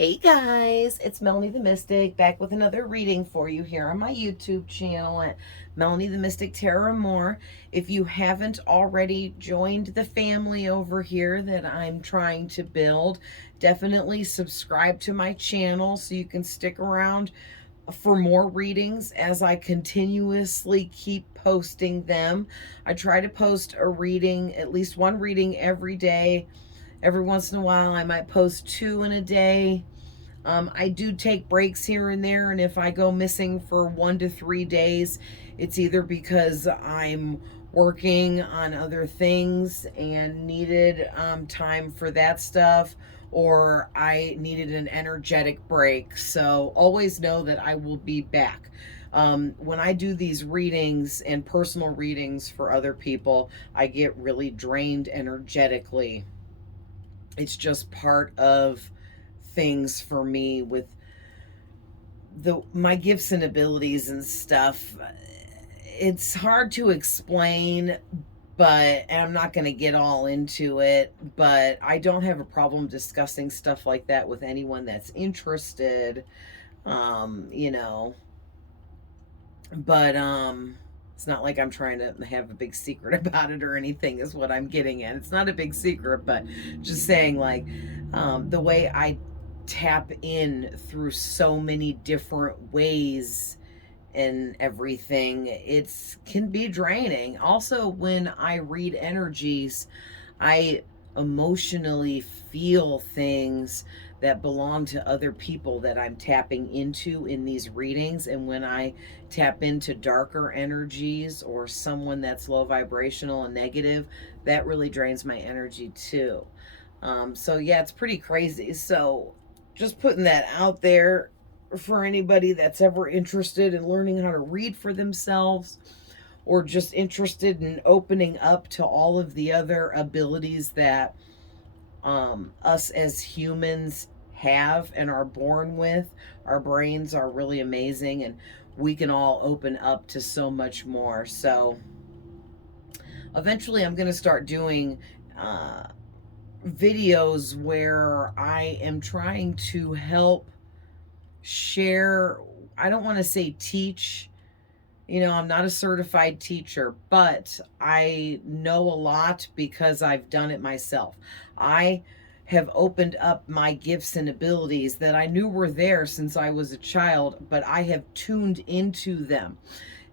Hey guys, it's Melanie the Mystic back with another reading for you here on my YouTube channel at Melanie the Mystic Tarot and More. If you haven't already joined the family over here that I'm trying to build, definitely subscribe to my channel so you can stick around for more readings as I continuously keep posting them. I try to post a reading, at least one reading every day. Every once in a while, I might post two in a day. I do take breaks here and there, and if I go missing for 1 to 3 days, it's either because I'm working on other things and needed time for that stuff, or I needed an energetic break. So always know that I will be back. When I do these readings and personal readings for other people, I get really drained energetically. It's just part of things for me with my gifts and abilities and stuff. It's hard to explain, but and I'm not going to get all into it, but I don't have a problem discussing stuff like that with anyone that's interested. You know, but it's not like I'm trying to have a big secret about it or anything, is what I'm getting at. It's not a big secret, but just saying, like, the way I tap in through so many different ways and everything, it's can be draining. Also, when I read energies, I emotionally feel things that belong to other people that I'm tapping into in these readings. And when I tap into darker energies or someone that's low vibrational and negative, that really drains my energy too. So yeah, it's pretty crazy. So just putting that out there for anybody that's ever interested in learning how to read for themselves, or just interested in opening up to all of the other abilities that us as humans have and are born with. Our brains are really amazing, and we can all open up to so much more. So eventually I'm going to start doing uh, videos where I am trying to help share. I don't want to say teach. I'm not a certified teacher, but I know a lot because I've done it myself. I have opened up my gifts and abilities that I knew were there since I was a child, but I have tuned into them.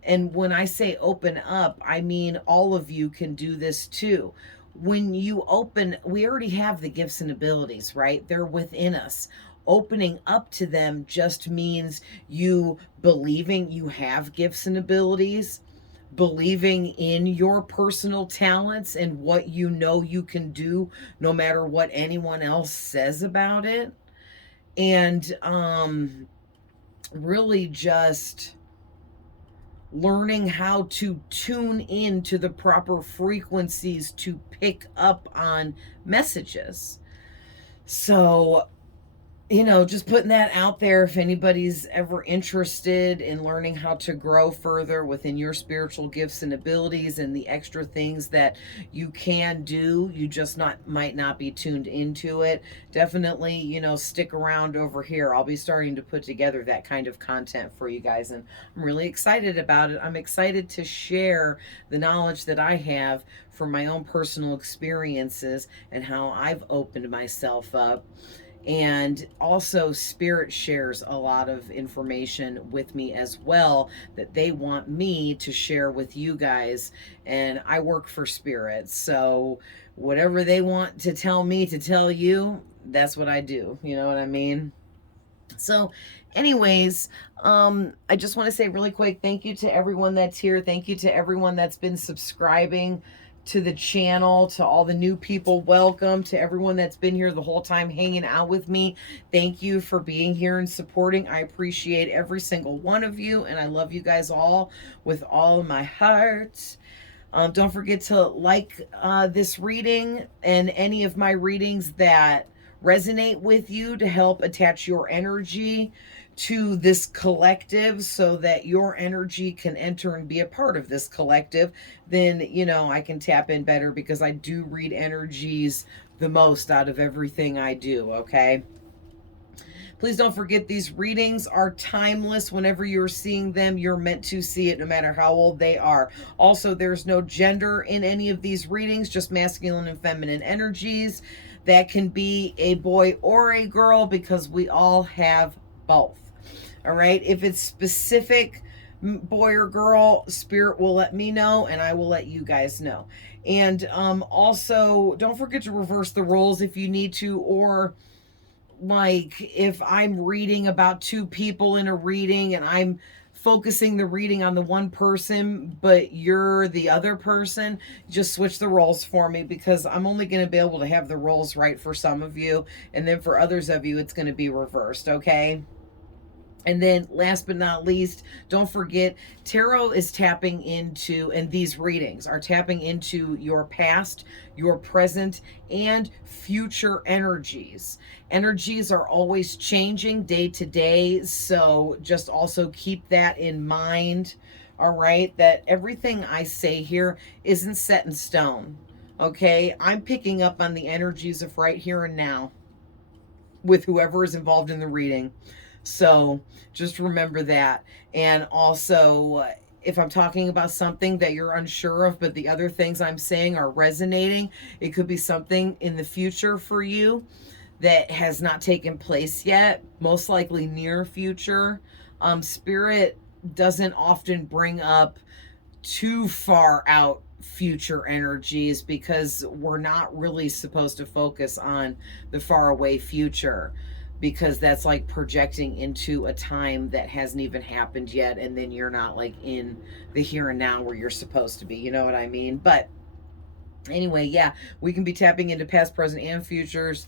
And when I say open up, I mean all of you can do this too. When you open, we already have the gifts and abilities, right? They're within us. Opening up to them just means you believing you have gifts and abilities, believing in your personal talents and what you know you can do, no matter what anyone else says about it. And really just learning how to tune in to the proper frequencies to pick up on messages. So just putting that out there. If anybody's ever interested in learning how to grow further within your spiritual gifts and abilities and the extra things that you can do, you just might not be tuned into it. Definitely, stick around over here. I'll be starting to put together that kind of content for you guys, and I'm really excited about it. I'm excited to share the knowledge that I have from my own personal experiences and how I've opened myself up. And also, Spirit shares a lot of information with me as well that they want me to share with you guys. And I work for Spirit. So, whatever they want to tell me to tell you, that's what I do. You know what I mean? So, anyways, I just want to say really quick, thank you to everyone that's here. Thank you to everyone that's been subscribing to the channel, to all the new people. Welcome to everyone that's been here the whole time hanging out with me. Thank you for being here and supporting. I appreciate every single one of you, and I love you guys all with all of my heart. Don't forget to like this reading and any of my readings that resonate with you, to help attach your energy to this collective so that your energy can enter and be a part of this collective. Then I can tap in better, because I do read energies the most out of everything I do. Okay, Please don't forget these readings are timeless. Whenever you're seeing them, you're meant to see it no matter how old they are. Also, there's no gender in any of these readings, just masculine and feminine energies. That can be a boy or a girl because we all have both. All right. If it's specific boy or girl, spirit will let me know and I will let you guys know. And also, don't forget to reverse the roles if you need to, or like if I'm reading about two people in a reading and I'm focusing the reading on the one person, but you're the other person, just switch the roles for me because I'm only going to be able to have the roles right for some of you. And then for others of you, it's going to be reversed. Okay. And then last but not least, don't forget, tarot is tapping into, and these readings are tapping into your past, your present, and future energies. Energies are always changing day to day, so just also keep that in mind, all right? That everything I say here isn't set in stone, okay? I'm picking up on the energies of right here and now with whoever is involved in the reading. So just remember that. And also, if I'm talking about something that you're unsure of, but the other things I'm saying are resonating, it could be something in the future for you that has not taken place yet, most likely near future. Spirit doesn't often bring up too far out future energies because we're not really supposed to focus on the far away future, because that's like projecting into a time that hasn't even happened yet, and then you're not like in the here and now where you're supposed to be, you know what I mean? But anyway, yeah, we can be tapping into past, present, and futures,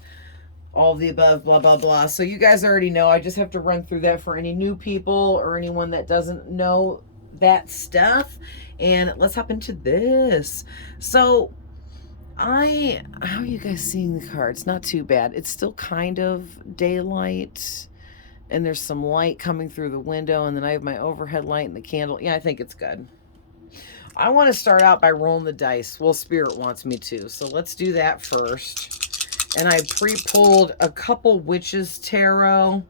all of the above, blah blah blah. So you guys already know. I just have to run through that for any new people or anyone that doesn't know that stuff. And let's hop into this. So how are you guys seeing the cards? Not too bad. It's still kind of daylight and there's some light coming through the window, and then I have my overhead light and the candle. Yeah, I think it's good. I want to start out by rolling the dice. Well, Spirit wants me to, so let's do that first. And I pre-pulled a couple Witches Tarot,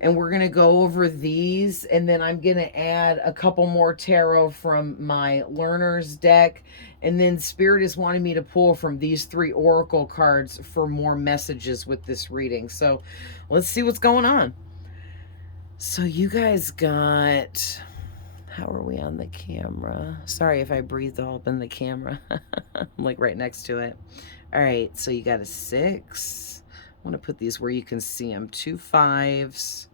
and we're going to go over these, and then I'm going to add a couple more tarot from my Learner's deck, and then Spirit is wanting me to pull from these 3 Oracle cards for more messages with this reading. So let's see what's going on. So you guys got... How are we on the camera? Sorry if I breathed all up in the camera. I'm like right next to it. All right, so you got a 6. I want to put these where you can see them. 2 5s.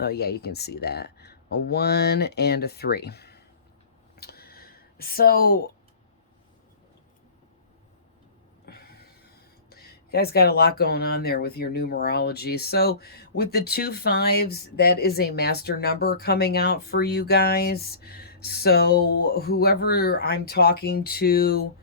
Oh, yeah, you can see that. A 1 and a 3. So, you guys got a lot going on there with your numerology. So, with the 2 5s, that is a master number coming out for you guys. So, whoever I'm talking to,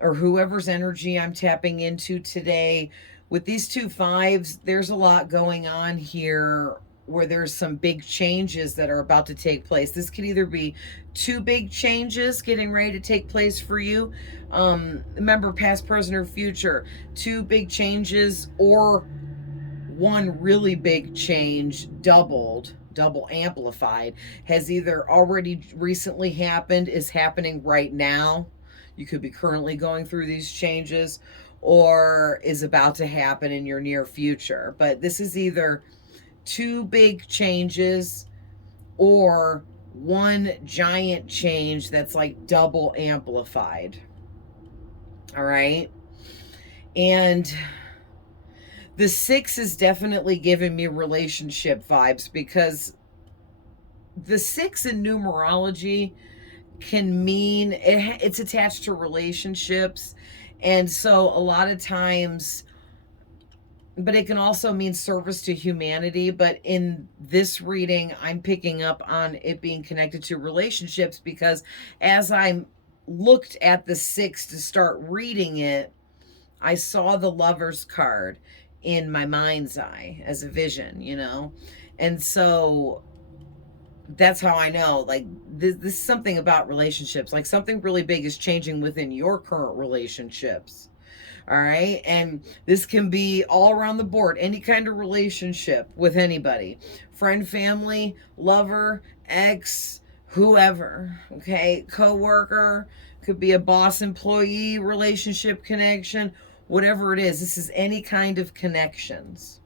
or whoever's energy I'm tapping into today, with these 2 5s, there's a lot going on here where there's some big changes that are about to take place. This could either be 2 big changes getting ready to take place for you. Remember, past, present, or future. 2 big changes, or 1 really big change double amplified, has either already recently happened, is happening right now. You could be currently going through these changes, or is about to happen in your near future. But this is either 2 big changes or 1 giant change that's like double amplified. All right. And the 6 is definitely giving me relationship vibes, because the 6 in numerology can mean it's attached to relationships. And so a lot of times, but it can also mean service to humanity. But in this reading, I'm picking up on it being connected to relationships, because as I looked at the 6 to start reading it, I saw the Lover's card in my mind's eye as a vision, you know? And so that's how I know, like, this is something about relationships. Like, something really big is changing within your current relationships, All right. And this can be all around the board, any kind of relationship with anybody, friend, family, lover, ex, whoever. Okay. Coworker, could be a boss employee relationship connection, whatever it is. This is any kind of connections.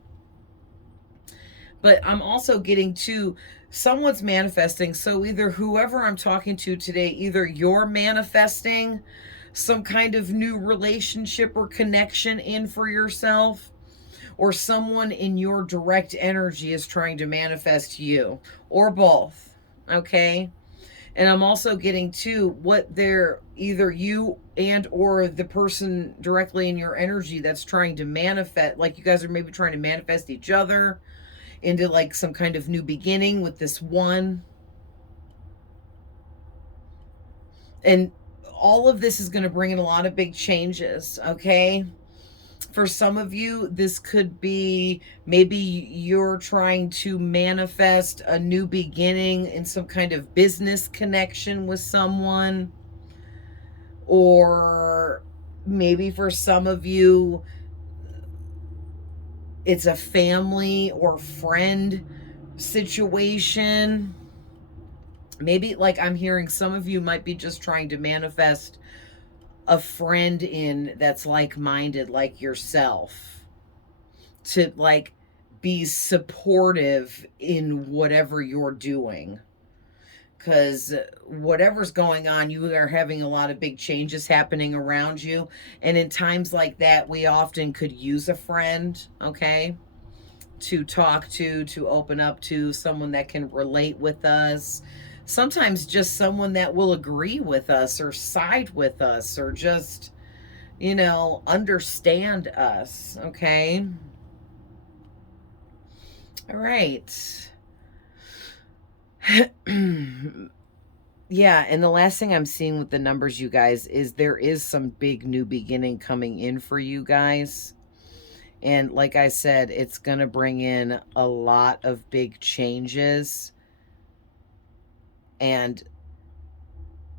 But I'm also getting to someone's manifesting. So either whoever I'm talking to today, either you're manifesting some kind of new relationship or connection in for yourself, or someone in your direct energy is trying to manifest you, or both. Okay. And I'm also getting to what they're either you and or the person directly in your energy that's trying to manifest, like you guys are maybe trying to manifest each other into like some kind of new beginning with this one. And all of this is going to bring in a lot of big changes, okay? For some of you, this could be maybe you're trying to manifest a new beginning in some kind of business connection with someone. Or maybe for some of you, it's a family or friend situation. Maybe like I'm hearing some of you might be just trying to manifest a friend in that's like-minded like yourself, to like be supportive in whatever you're doing, because whatever's going on, you are having a lot of big changes happening around you, and in times like that we often could use a friend, okay, to talk to open up to, someone that can relate with us, sometimes just someone that will agree with us or side with us or just, you know, understand us, okay? All right. Yeah, and the last thing I'm seeing with the numbers, you guys, is there is some big new beginning coming in for you guys. And like I said, it's going to bring in a lot of big changes. And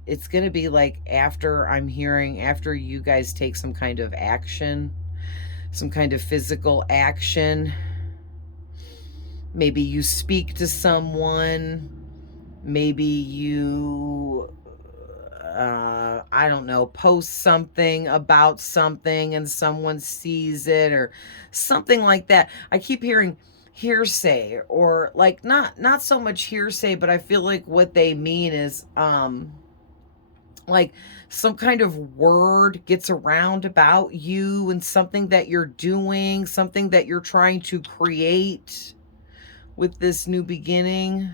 it's going to be like after you guys take some kind of action, some kind of physical action. Maybe you speak to someone. Maybe you, I don't know, post something about something and someone sees it or something like that. I keep hearing hearsay, or like not so much hearsay, but I feel like what they mean is like some kind of word gets around about you and something that you're doing, something that you're trying to create with this new beginning.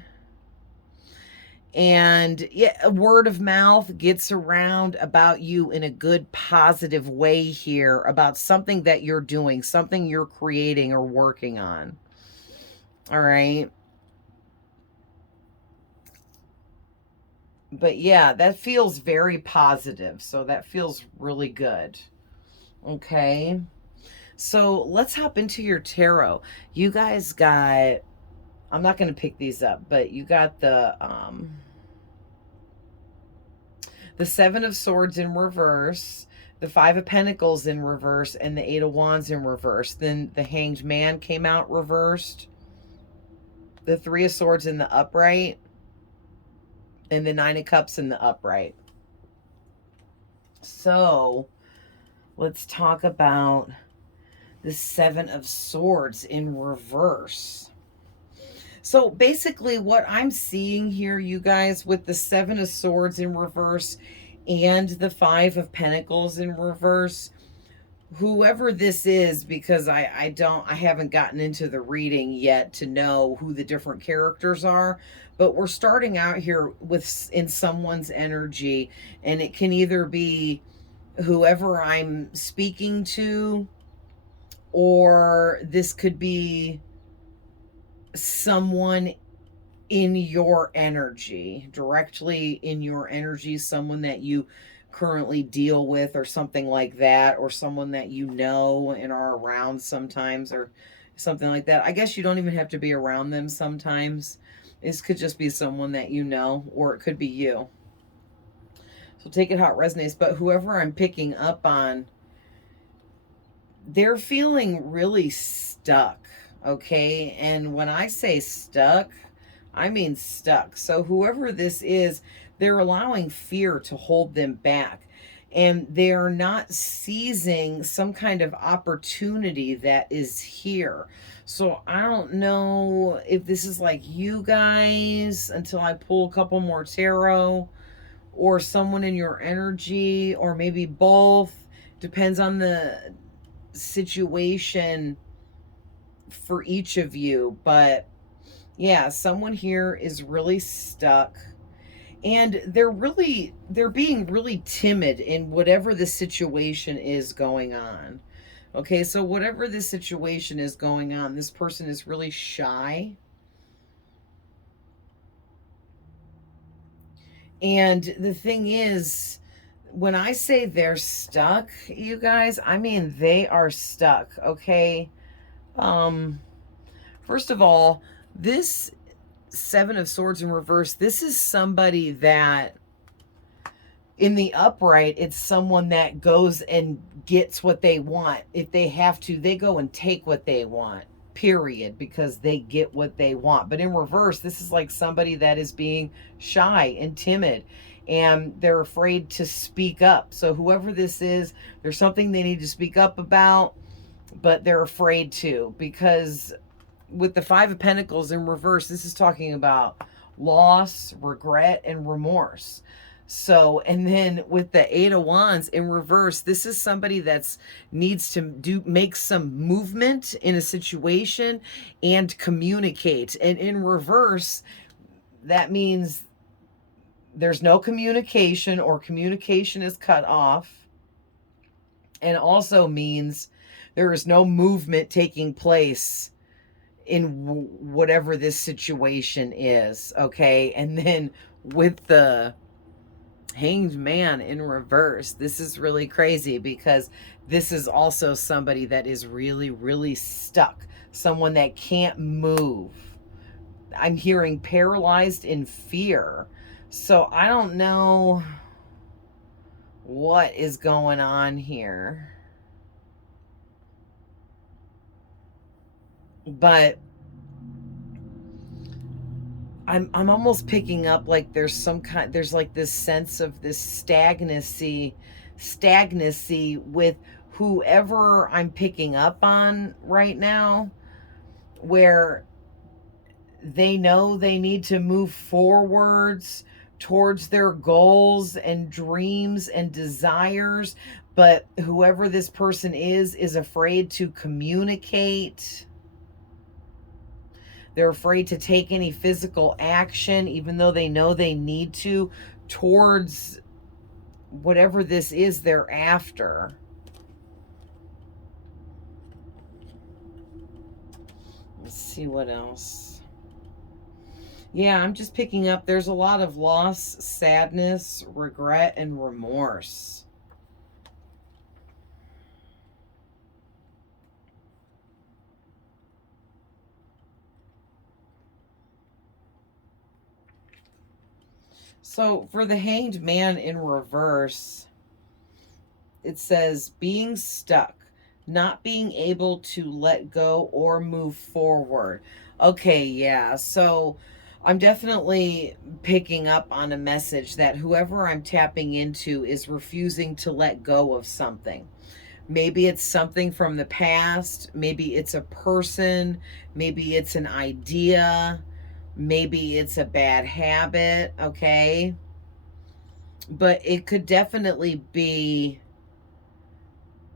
And yeah, word of mouth gets around about you in a good, positive way here about something that you're doing, something you're creating or working on. All right. But yeah, that feels very positive. So that feels really good. Okay. So let's hop into your tarot. You guys got, I'm not going to pick these up, but you got the Seven of Swords in reverse, the Five of Pentacles in reverse, and the Eight of Wands in reverse. Then the Hanged Man came out reversed, the Three of Swords in the upright, and the Nine of Cups in the upright. So let's talk about the Seven of Swords in reverse. So basically what I'm seeing here, you guys, with the Seven of Swords in reverse and the Five of Pentacles in reverse, whoever this is, because I haven't gotten into the reading yet to know who the different characters are, but we're starting out here with in someone's energy, and it can either be whoever I'm speaking to, or this could be someone in your energy, directly in your energy, someone that you currently deal with or something like that, or someone that you know and are around sometimes or something like that. I guess you don't even have to be around them sometimes. This could just be someone that you know, or it could be you. So take it how it resonates. But whoever I'm picking up on, they're feeling really stuck, okay? And when I say stuck, I mean stuck. So whoever this is, they're allowing fear to hold them back. And they're not seizing some kind of opportunity that is here. So I don't know if this is like you guys until I pull a couple more tarot, or someone in your energy, or maybe both. Depends on the situation for each of you. But yeah, someone here is really stuck, and they're being really timid in whatever the situation is going on. Okay, so whatever the situation is going on, this person is really shy. And the thing is, when I say they're stuck, you guys, I mean they are stuck, okay? Um First of all, this Seven of Swords in reverse, this is somebody that, in the upright, it's someone that goes and gets what they want. If they have to, they go and take what they want, period, because they get what they want. But in reverse, this is like somebody that is being shy and timid, and they're afraid to speak up. So whoever this is, there's something they need to speak up about, but they're afraid to, because with the Five of Pentacles in reverse, this is talking about loss, regret, and remorse. So, and then with the Eight of Wands in reverse, this is somebody that's needs to make some movement in a situation and communicate. And in reverse, that means there's no communication, or communication is cut off. And also means there is no movement taking place in whatever this situation is, okay? And then with the Hanged Man in reverse, this is really crazy, because this is also somebody that is really, really stuck, someone that can't move. I'm hearing paralyzed in fear. So I don't know what is going on here, but I'm almost picking up like there's like this sense of this stagnancy with whoever I'm picking up on right now, where they know they need to move forwards towards their goals and dreams and desires, but whoever this person is afraid to communicate. They're afraid to take any physical action, even though they know they need to, towards whatever this is they're after. Let's see what else. Yeah, I'm just picking up there's a lot of loss, sadness, regret, and remorse. So for the Hanged Man in reverse, it says being stuck, not being able to let go or move forward. Okay, yeah. So I'm definitely picking up on a message that whoever I'm tapping into is refusing to let go of something. Maybe it's something from the past, maybe it's a person, maybe it's an idea, maybe it's a bad habit, okay? But it could definitely be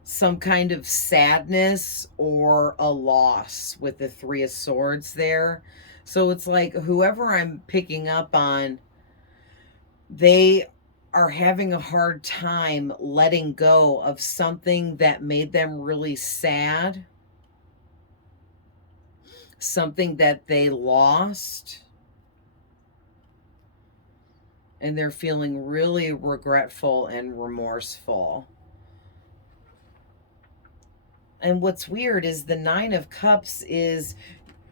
some kind of sadness or a loss with the Three of Swords there. So it's like whoever I'm picking up on, they are having a hard time letting go of something that made them really sad, something that they lost, and they're feeling really regretful and remorseful. And what's weird is the Nine of Cups is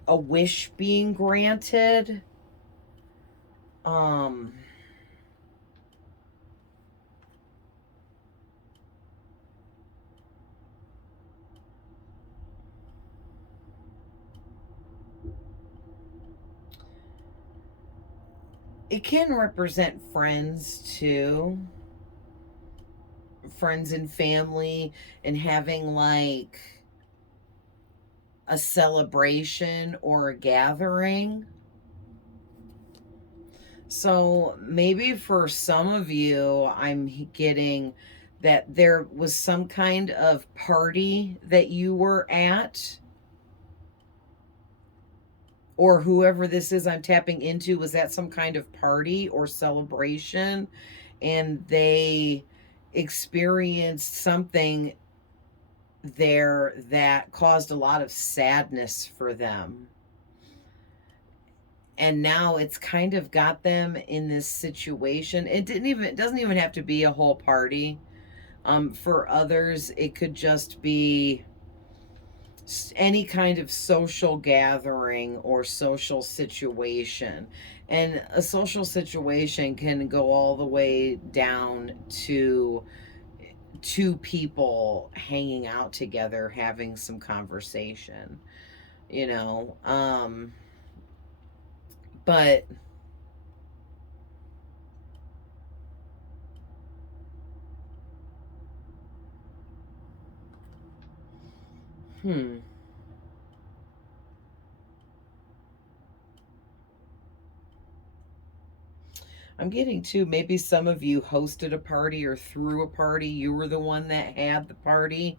a wish being granted. Um, It can represent friends too. Friends and family, and having like a celebration or a gathering. So maybe for some of you, I'm getting that there was some kind of party that you were at, or whoever this is I'm tapping into was at some kind of party or celebration, and they experienced something there that caused a lot of sadness for them. And now it's kind of got them in this situation. It doesn't even have to be a whole party. For others, it could just be any kind of social gathering or social situation. And a social situation can go all the way down to two people hanging out together, having some conversation, you know. But hmm. I'm getting to maybe some of you hosted a party or threw a party. You were the one that had the party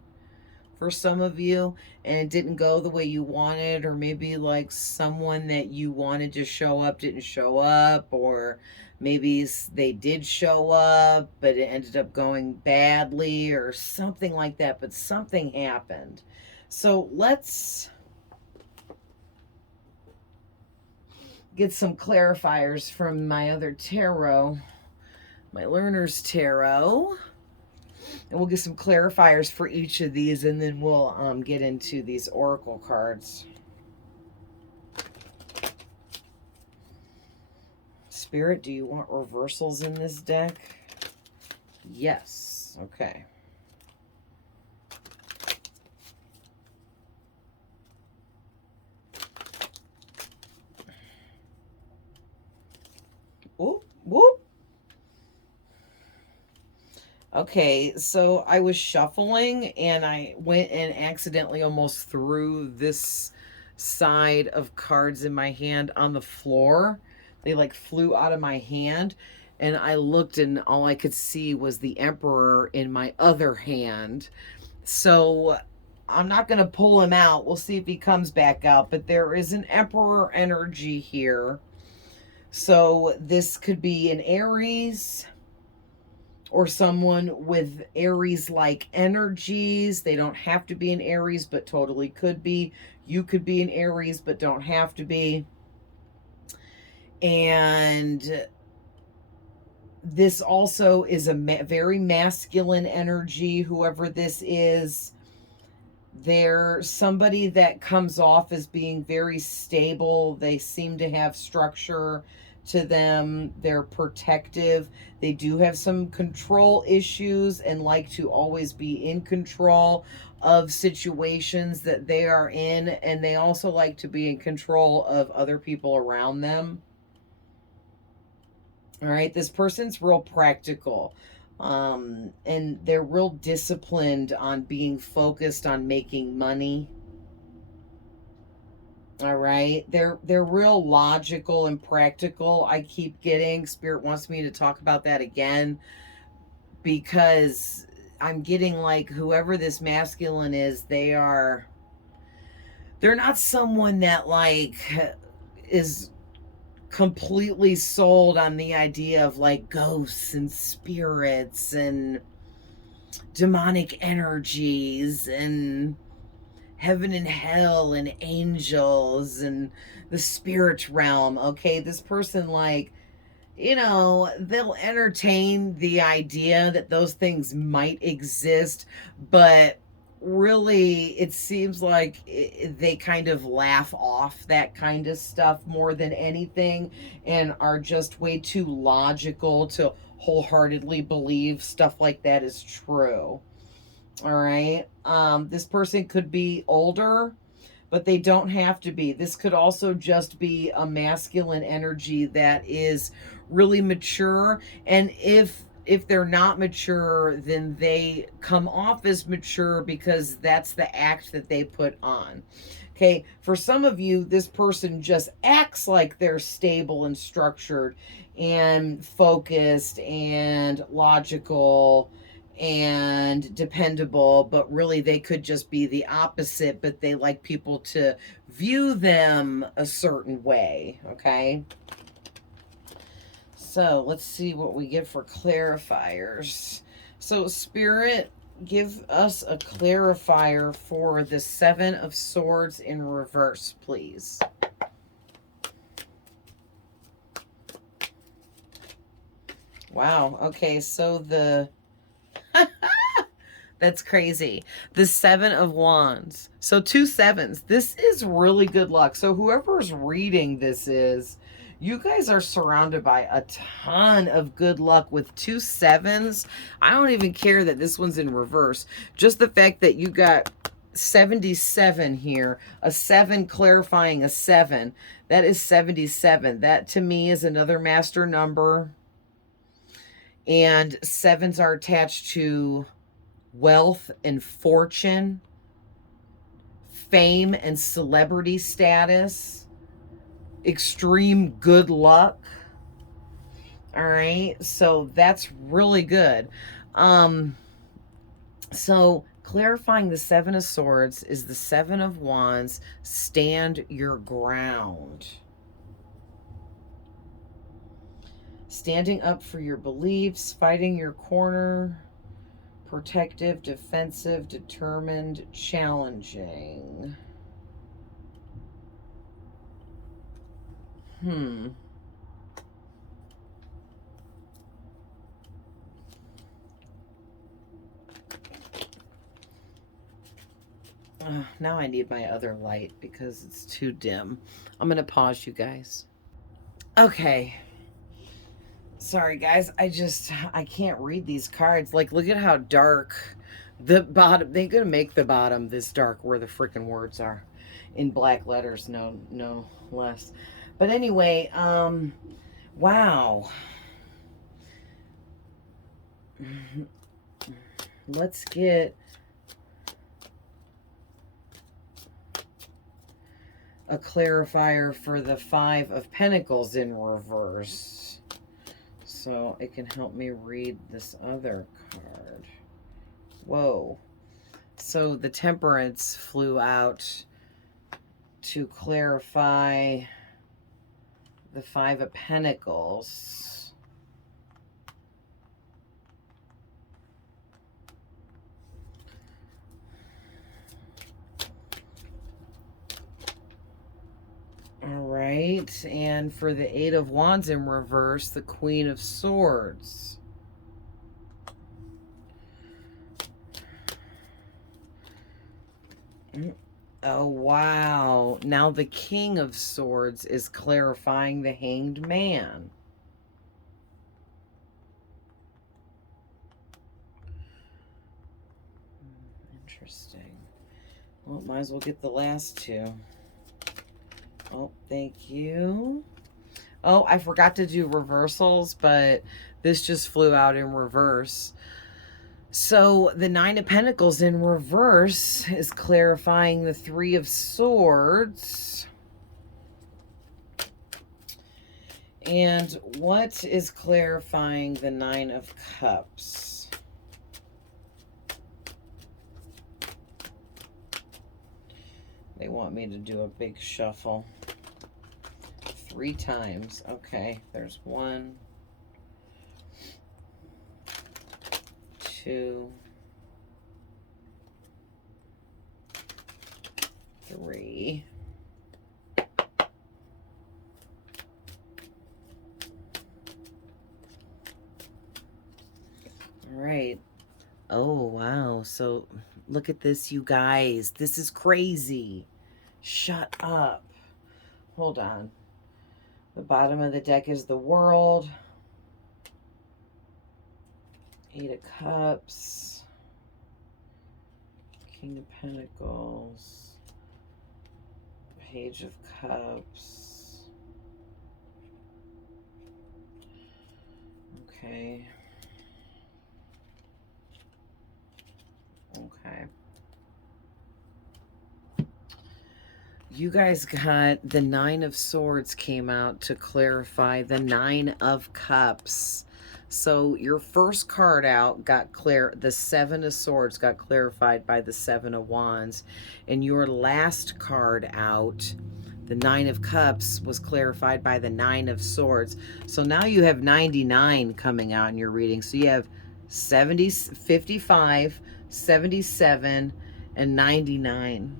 for some of you, and it didn't go the way you wanted, or maybe like someone that you wanted to show up didn't show up, or maybe they did show up but it ended up going badly or something like that. But something happened. So let's get some clarifiers from my other tarot, my Learner's Tarot. And we'll get some clarifiers for each of these, and then we'll get into these oracle cards. Spirit, do you want reversals in this deck? Yes. Okay. Whoop, whoop. Okay, so I was shuffling and I went and accidentally almost threw this side of cards in my hand on the floor. They like flew out of my hand, and I looked and all I could see was the Emperor in my other hand. So I'm not going to pull him out. We'll see if he comes back out, but there is an Emperor energy here. So this could be an Aries or someone with Aries-like energies. They don't have to be an Aries, but totally could be. You could be an Aries, but don't have to be. And this also is a very masculine energy, whoever this is. They're somebody that comes off as being very stable. They seem to have structure to them. They're protective. They do have some control issues and like to always be in control of situations that they are in. And they also like to be in control of other people around them. All right, this person's real practical. And they're real disciplined on being focused on making money. All right, they're real logical and practical. I keep getting, Spirit wants me to talk about that again, because I'm getting like whoever this masculine is, they're not someone that like is completely sold on the idea of like ghosts and spirits and demonic energies and heaven and hell and angels and the spirit realm. Okay, this person, like, you know, they'll entertain the idea that those things might exist, but really it seems like they kind of laugh off that kind of stuff more than anything, and are just way too logical to wholeheartedly believe stuff like that is true. All right, this person could be older, but they don't have to be. This could also just be a masculine energy that is really mature. And if they're not mature, then they come off as mature because that's the act that they put on. Okay, for some of you, this person just acts like they're stable and structured and focused and logical and dependable, but really they could just be the opposite, but they like people to view them a certain way, okay? So let's see what we get for clarifiers. So Spirit, give us a clarifier for the Seven of Swords in reverse, please. Wow. Okay, so the... That's crazy. The Seven of Wands. So 2 sevens. This is really good luck. So whoever's reading this is... You guys are surrounded by a ton of good luck with 2 sevens. I don't even care that this one's in reverse. Just the fact that you got 77 here, a 7 clarifying a 7. That is 77. That to me is another master number. And 7s are attached to wealth and fortune, fame and celebrity status, extreme good luck. All right, so that's really good. So clarifying the Seven of Swords is the Seven of Wands. Stand your ground. Standing up for your beliefs, fighting your corner, protective, defensive, determined, challenging. Now I need my other light because it's too dim. I'm going to pause you guys. Okay. Sorry, guys. I can't read these cards. Like, look at how dark the bottom. They're going to make the bottom this dark where the freaking words are in black letters. No less. But anyway, wow. Let's get a clarifier for the Five of Pentacles in reverse, so it can help me read this other card. Whoa. So the Temperance flew out to clarify the Five of Pentacles. All right, and for the Eight of Wands in reverse, the Queen of Swords. Oh, wow. Now the King of Swords is clarifying the Hanged Man. Interesting. Well, might as well get the last two. Oh, thank you. Oh, I forgot to do reversals, but this just flew out in reverse. So the Nine of Pentacles in reverse is clarifying the Three of Swords. And what is clarifying the Nine of Cups? They want me to do a big shuffle 3 times. Okay, there's 1, 2, 3. All right. Oh, wow. So look at this, you guys. This is crazy. Shut up. Hold on. The bottom of the deck is the World. 8 of Cups. King of Pentacles. Page of Cups. Okay. Okay. You guys got the Nine of Swords came out to clarify the Nine of Cups. So your first card out got clear. The Seven of Swords got clarified by the Seven of Wands. And your last card out, the Nine of Cups, was clarified by the Nine of Swords. So now you have 99 coming out in your reading. So you have 70, 55, 77, and 99.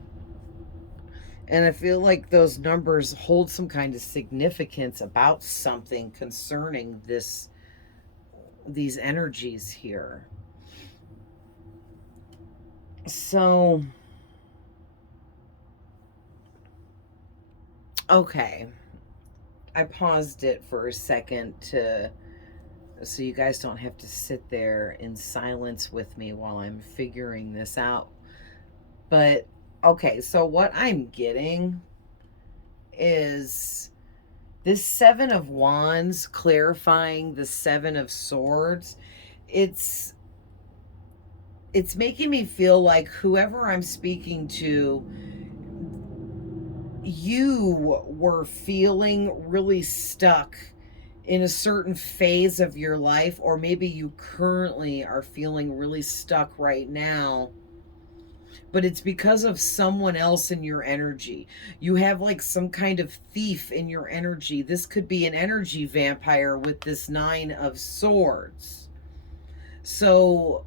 And I feel like those numbers hold some kind of significance about something concerning these energies here. So, okay. I paused it for a second so you guys don't have to sit there in silence with me while I'm figuring this out. But okay, so what I'm getting is this Seven of Wands clarifying the Seven of Swords. It's making me feel like whoever I'm speaking to, you were feeling really stuck in a certain phase of your life, or maybe you currently are feeling really stuck right now, but it's because of someone else in your energy. You have like some kind of thief in your energy. This could be an energy vampire with this Nine of Swords. So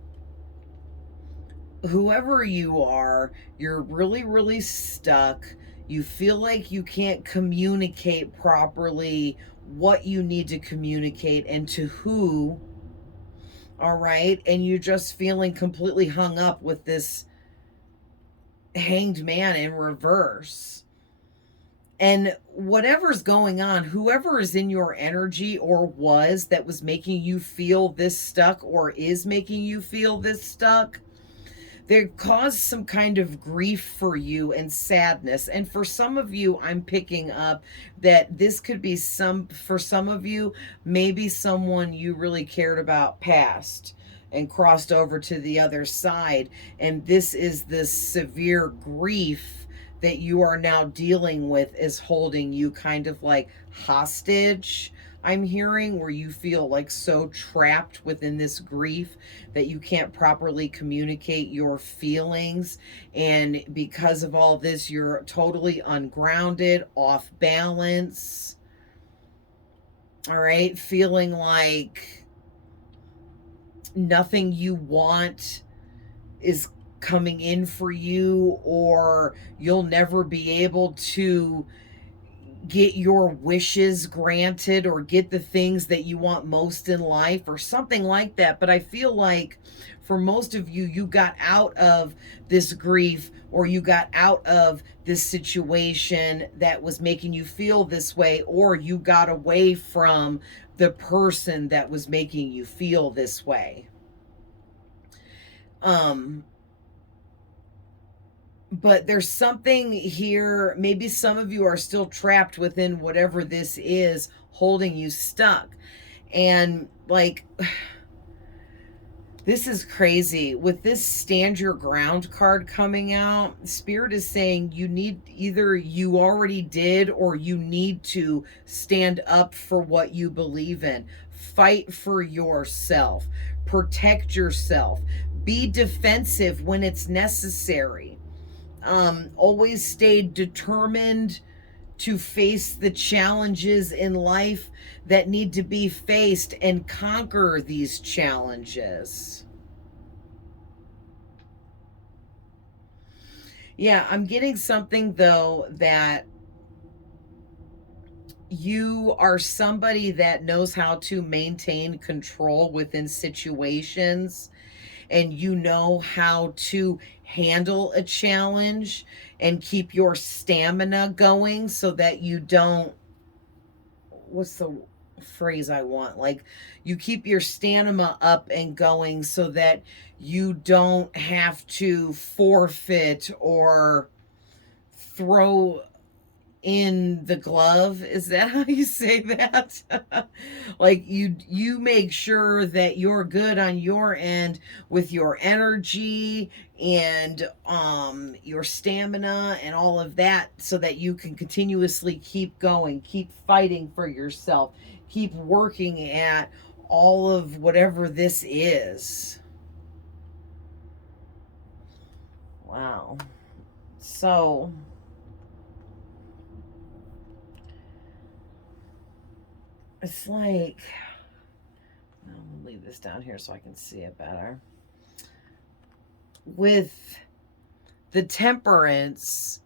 whoever you are, you're really, really stuck. You feel like you can't communicate properly what you need to communicate and to who. All right. And you're just feeling completely hung up with this Hanged Man in reverse. And whatever's going on, whoever is in your energy or that was making you feel this stuck or is making you feel this stuck, they caused some kind of grief for you and sadness. And for some of you, I'm picking up that this could be for some of you, maybe someone you really cared about passed and crossed over to the other side. And this is the severe grief that you are now dealing with is holding you kind of like hostage. I'm hearing where you feel like so trapped within this grief that you can't properly communicate your feelings. And because of all this, you're totally ungrounded, off balance. All right. Feeling like nothing you want is coming in for you, or you'll never be able to get your wishes granted or get the things that you want most in life or something like that. But I feel like for most of you, you got out of this grief or you got out of this situation that was making you feel this way, or you got away from the person that was making you feel this way. But there's something here, maybe some of you are still trapped within whatever this is holding you stuck. And like, this is crazy. With this Stand Your Ground card coming out, Spirit is saying you need, either you already did or you need to stand up for what you believe in. Fight for yourself. Protect yourself. Be defensive when it's necessary. Always stay determined to face the challenges in life that need to be faced and conquer these challenges. Yeah, I'm getting something though that you are somebody that knows how to maintain control within situations, and you know how to handle a challenge and keep your stamina going so that you don't, what's the phrase I want? Like, you keep your stamina up and going so that you don't have to forfeit or throw in the glove. Is that how you say that? Like you make sure that you're good on your end with your energy and your stamina and all of that, so that you can continuously keep going, keep fighting for yourself, keep working at all of whatever this is. Wow. So it's like, I'm gonna leave this down here so I can see it better. With the Temperance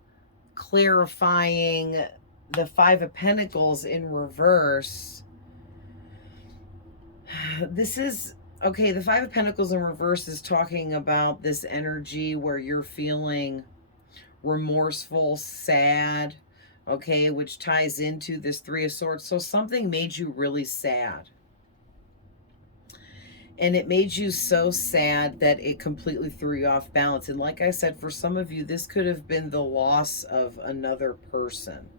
clarifying the Five of Pentacles in reverse, this is okay. The Five of Pentacles in reverse is talking about this energy where you're feeling remorseful, sad, okay, which ties into this Three of Swords. So something made you really sad. And it made you so sad that it completely threw you off balance. And like I said, for some of you, this could have been the loss of another person.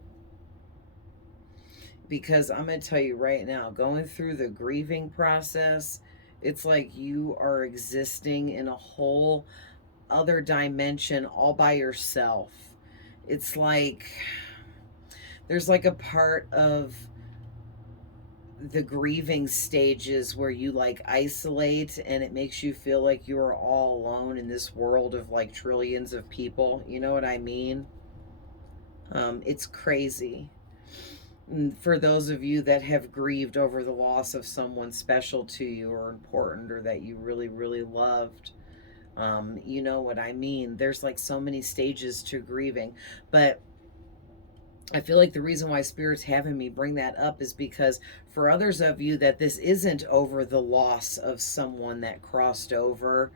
Because I'm going to tell you right now, going through the grieving process, it's like you are existing in a whole other dimension all by yourself. It's like there's like a part of the grieving stages where you like isolate, and it makes you feel like you are all alone in this world of like trillions of people. You know what I mean? It's crazy. And for those of you that have grieved over the loss of someone special to you or important or that you really, really loved, you know what I mean? There's like so many stages to grieving. But I feel like the reason why Spirit's having me bring that up is because for others of you that this isn't over the loss of someone that crossed over,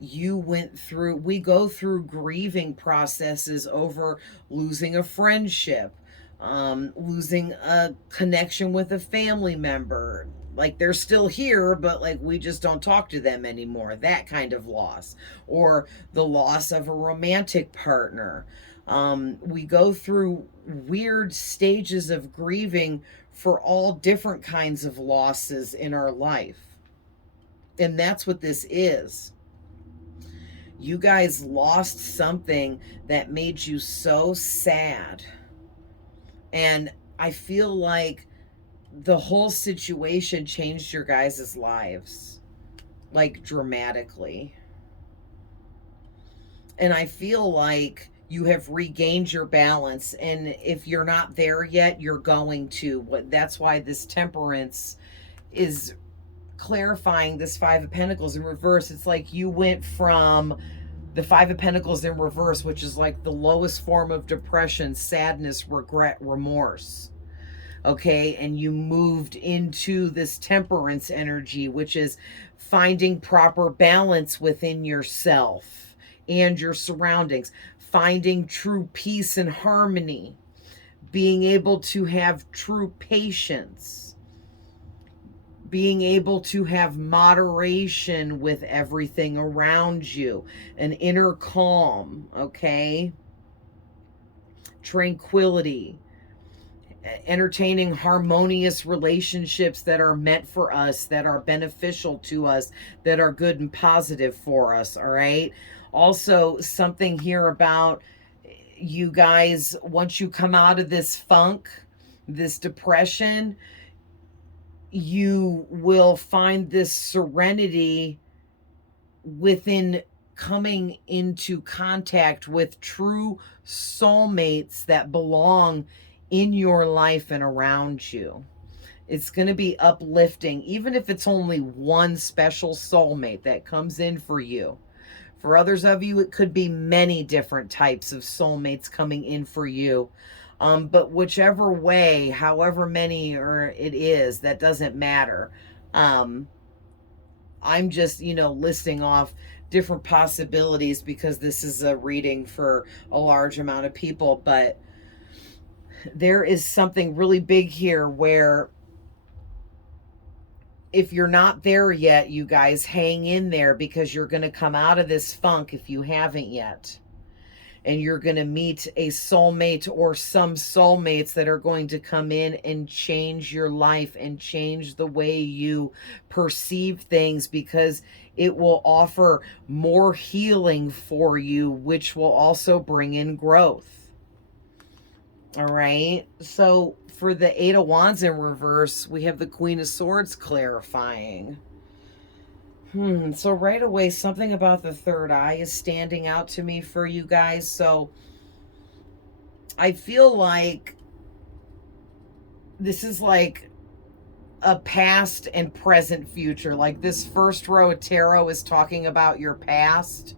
we go through grieving processes over losing a friendship, losing a connection with a family member. Like they're still here, but like we just don't talk to them anymore. That kind of loss. Or the loss of a romantic partner. We go through weird stages of grieving for all different kinds of losses in our life. And that's what this is. You guys lost something that made you so sad. And I feel like the whole situation changed your guys' lives, like dramatically. And I feel like you have regained your balance. And if you're not there yet, you're going to. That's why this Temperance is clarifying this Five of Pentacles in reverse. It's like you went from the Five of Pentacles in reverse, which is like the lowest form of depression, sadness, regret, remorse. Okay, and you moved into this Temperance energy, which is finding proper balance within yourself and your surroundings, finding true peace and harmony, being able to have true patience, being able to have moderation with everything around you, an inner calm, okay? Tranquility, entertaining harmonious relationships that are meant for us, that are beneficial to us, that are good and positive for us, all right? Also, something here about you guys, once you come out of this funk, this depression, you will find this serenity within coming into contact with true soulmates that belong in your life and around you. It's going to be uplifting, even if it's only one special soulmate that comes in for you. For others of you, it could be many different types of soulmates coming in for you. But whichever way, however many it is, that doesn't matter. I'm just, listing off different possibilities because this is a reading for a large amount of people. But there is something really big here where if you're not there yet, you guys hang in there because you're going to come out of this funk if you haven't yet. and you're going to meet a soulmate or some soulmates that are going to come in and change your life and change the way you perceive things, because it will offer more healing for you, which will also bring in growth. All right. So for the Eight of Wands in reverse, we have the Queen of Swords clarifying. So right away, something about the third eye is standing out to me for you guys. So I feel like this is like a past and present future. Like this first row of tarot is talking about your past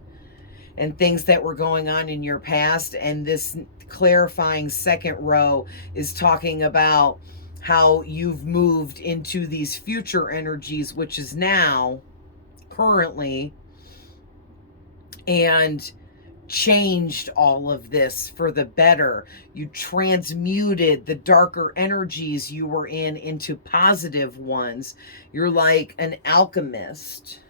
and things that were going on in your past. And this clarifying second row is talking about how you've moved into these future energies, which is now, currently, and changed all of this for the better. You transmuted the darker energies you were in into positive ones. You're like an alchemist.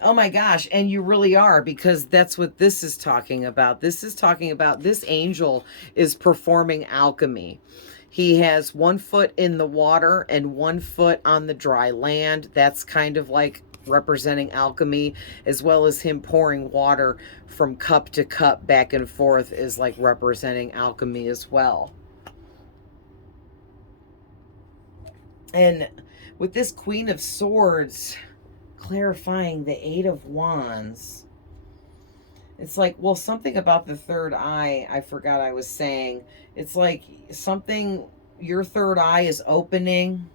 Oh my gosh, and you really are, because that's what this is talking about. This is talking about this angel is performing alchemy. He has 1 foot in the water and 1 foot on the dry land. That's kind of like representing alchemy, as well as him pouring water from cup to cup back and forth is like representing alchemy as well. And with this Queen of Swords clarifying the Eight of Wands, it's like, well, something about the third eye, I forgot I was saying. It's like something, your third eye is opening.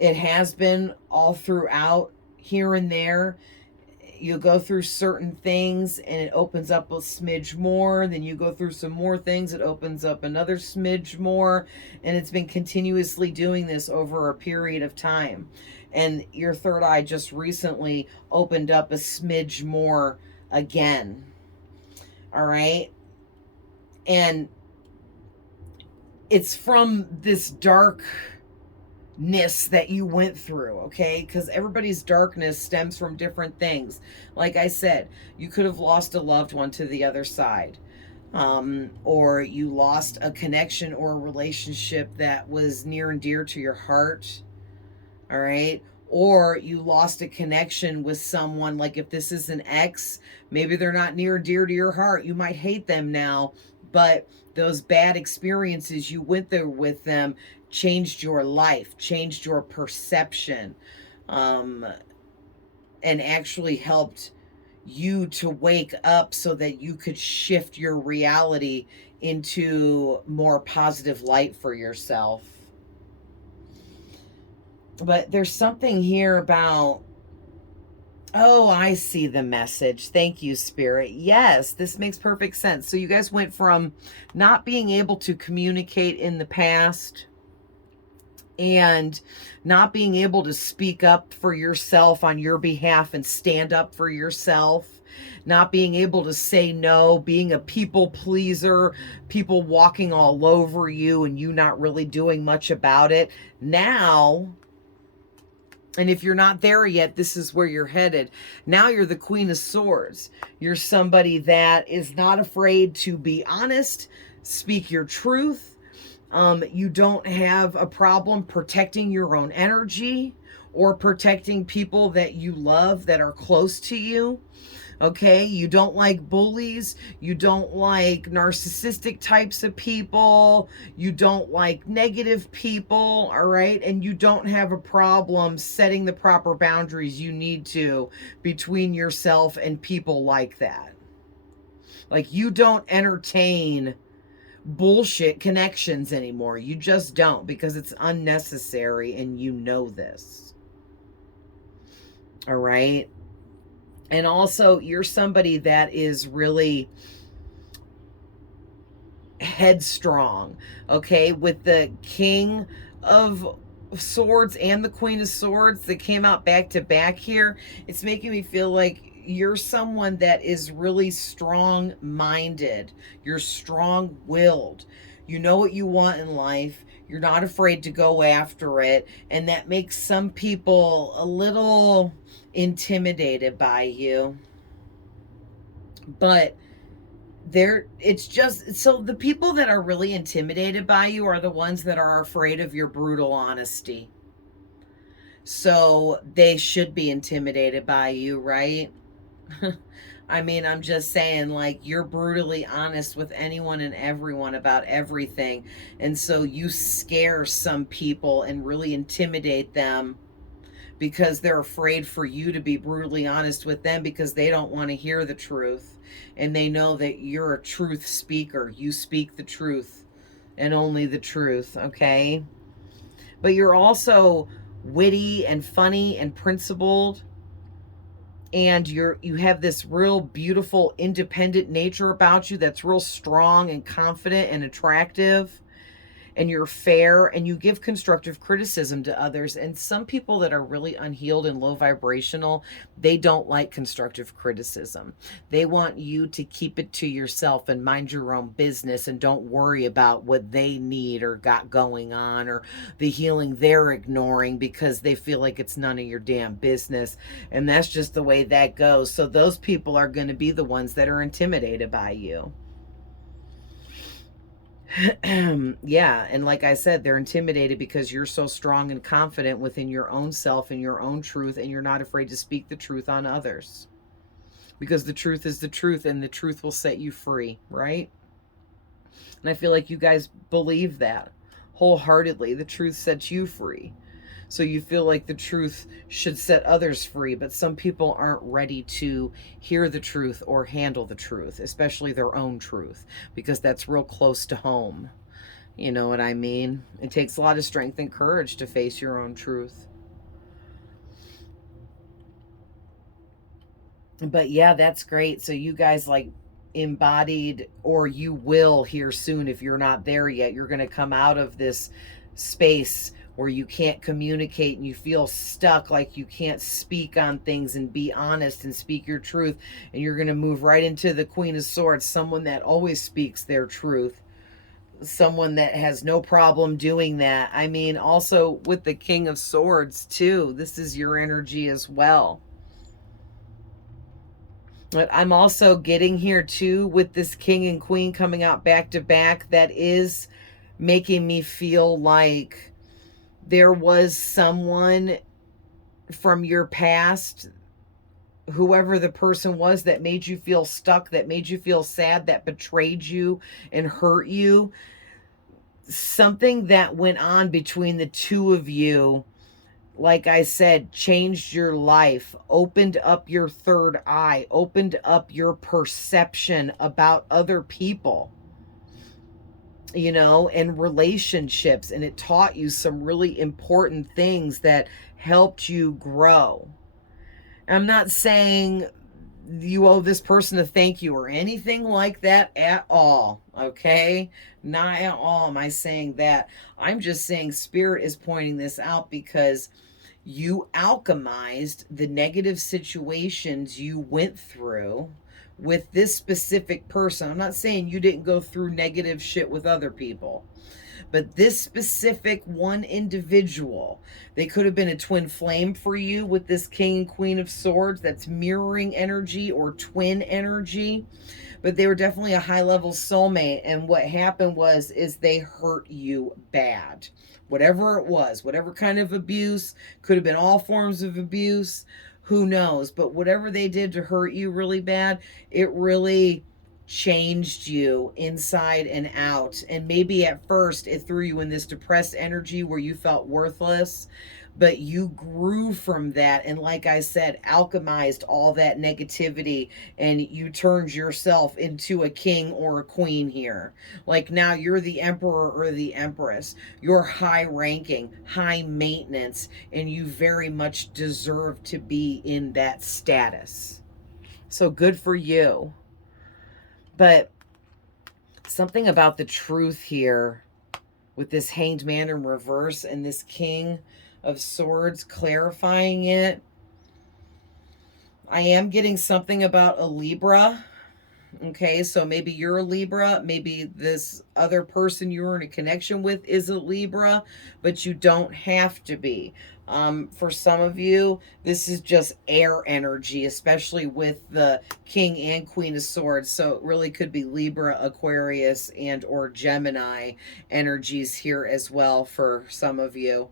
It has been all throughout, here and there. You go through certain things and it opens up a smidge more. Then you go through some more things, it opens up another smidge more. And it's been continuously doing this over a period of time. And your third eye just recently opened up a smidge more again. All right. And it's from this darkness that you went through, okay? Because everybody's darkness stems from different things. Like I said, you could have lost a loved one to the other side. Or you lost a connection or a relationship that was near and dear to your heart. All right. Or you lost a connection with someone. Like if this is an ex, maybe they're not near and dear to your heart. You might hate them now, but those bad experiences you went through with them changed your life, changed your perception, and actually helped you to wake up so that you could shift your reality into more positive light for yourself. But there's something here about, oh, I see the message. Thank you, Spirit. Yes, this makes perfect sense. So you guys went from not being able to communicate in the past and not being able to speak up for yourself on your behalf and stand up for yourself, not being able to say no, being a people pleaser, people walking all over you and you not really doing much about it. Now, and if you're not there yet, this is where you're headed. Now you're the Queen of Swords. You're somebody that is not afraid to be honest, speak your truth. You don't have a problem protecting your own energy or protecting people that you love that are close to you. Okay, you don't like bullies, you don't like narcissistic types of people, you don't like negative people, all right? And you don't have a problem setting the proper boundaries you need to between yourself and people like that. Like you don't entertain bullshit connections anymore. You just don't, because it's unnecessary and you know this. All right? And also, you're somebody that is really headstrong, okay? With the King of Swords and the Queen of Swords that came out back to back here, it's making me feel like you're someone that is really strong-minded. You're strong-willed. You know what you want in life. You're not afraid to go after it. And that makes some people a little intimidated by you. But it's just, so the people that are really intimidated by you are the ones that are afraid of your brutal honesty. So they should be intimidated by you, right? I mean, I'm just saying, like, you're brutally honest with anyone and everyone about everything. And so you scare some people and really intimidate them because they're afraid for you to be brutally honest with them because they don't want to hear the truth. And they know that you're a truth speaker. You speak the truth and only the truth, okay? But you're also witty and funny and principled, and you have this real beautiful independent nature about you that's real strong and confident and attractive, and you're fair, and you give constructive criticism to others. And some people that are really unhealed and low vibrational, they don't like constructive criticism. They want you to keep it to yourself and mind your own business and don't worry about what they need or got going on, or the healing they're ignoring because they feel like it's none of your damn business. And that's just the way that goes. So those people are going to be the ones that are intimidated by you. Yeah, and like I said, they're intimidated because you're so strong and confident within your own self and your own truth, and you're not afraid to speak the truth on others. Because the truth is the truth, and the truth will set you free, right? And I feel like you guys believe that wholeheartedly. The truth sets you free. So you feel like the truth should set others free, but some people aren't ready to hear the truth or handle the truth, especially their own truth, because that's real close to home. You know what I mean? It takes a lot of strength and courage to face your own truth. But yeah, that's great. So you guys like embodied, or you will here soon if you're not there yet. You're going to come out of this space where you can't communicate and you feel stuck, like you can't speak on things and be honest and speak your truth. And you're going to move right into the Queen of Swords, someone that always speaks their truth, someone that has no problem doing that. I mean, also with the King of Swords too, this is your energy as well. But I'm also getting here too with this King and Queen coming out back to back. That is making me feel like there was someone from your past, whoever the person was, that made you feel stuck, that made you feel sad, that betrayed you and hurt you. Something that went on between the two of you, like I said, changed your life, opened up your third eye, opened up your perception about other people, you know, and relationships. And it taught you some really important things that helped you grow. I'm not saying you owe this person a thank you or anything like that at all, okay? Not at all am I saying that. I'm just saying Spirit is pointing this out because you alchemized the negative situations you went through with this specific person. I'm not saying you didn't go through negative shit with other people, but this specific one individual, they could have been a twin flame for you with this King and Queen of Swords. That's mirroring energy or twin energy, but they were definitely a high level soulmate. And what happened is they hurt you bad. Whatever it was, whatever kind of abuse, could have been all forms of abuse, who knows? But whatever they did to hurt you really bad, it really changed you inside and out. And maybe at first it threw you in this depressed energy where you felt worthless, but you grew from that. And like I said, alchemized all that negativity, and you turned yourself into a king or a queen here. Like now you're the emperor or the empress. You're high ranking, high maintenance, and you very much deserve to be in that status. So good for you. But something about the truth here with this Hanged Man in reverse and this King of Swords clarifying it. I am getting something about a Libra. Okay, so maybe you're a Libra. Maybe this other person you're in a connection with is a Libra, but you don't have to be. For some of you, this is just air energy, especially with the King and Queen of Swords. So it really could be Libra, Aquarius, and or Gemini energies here as well for some of you.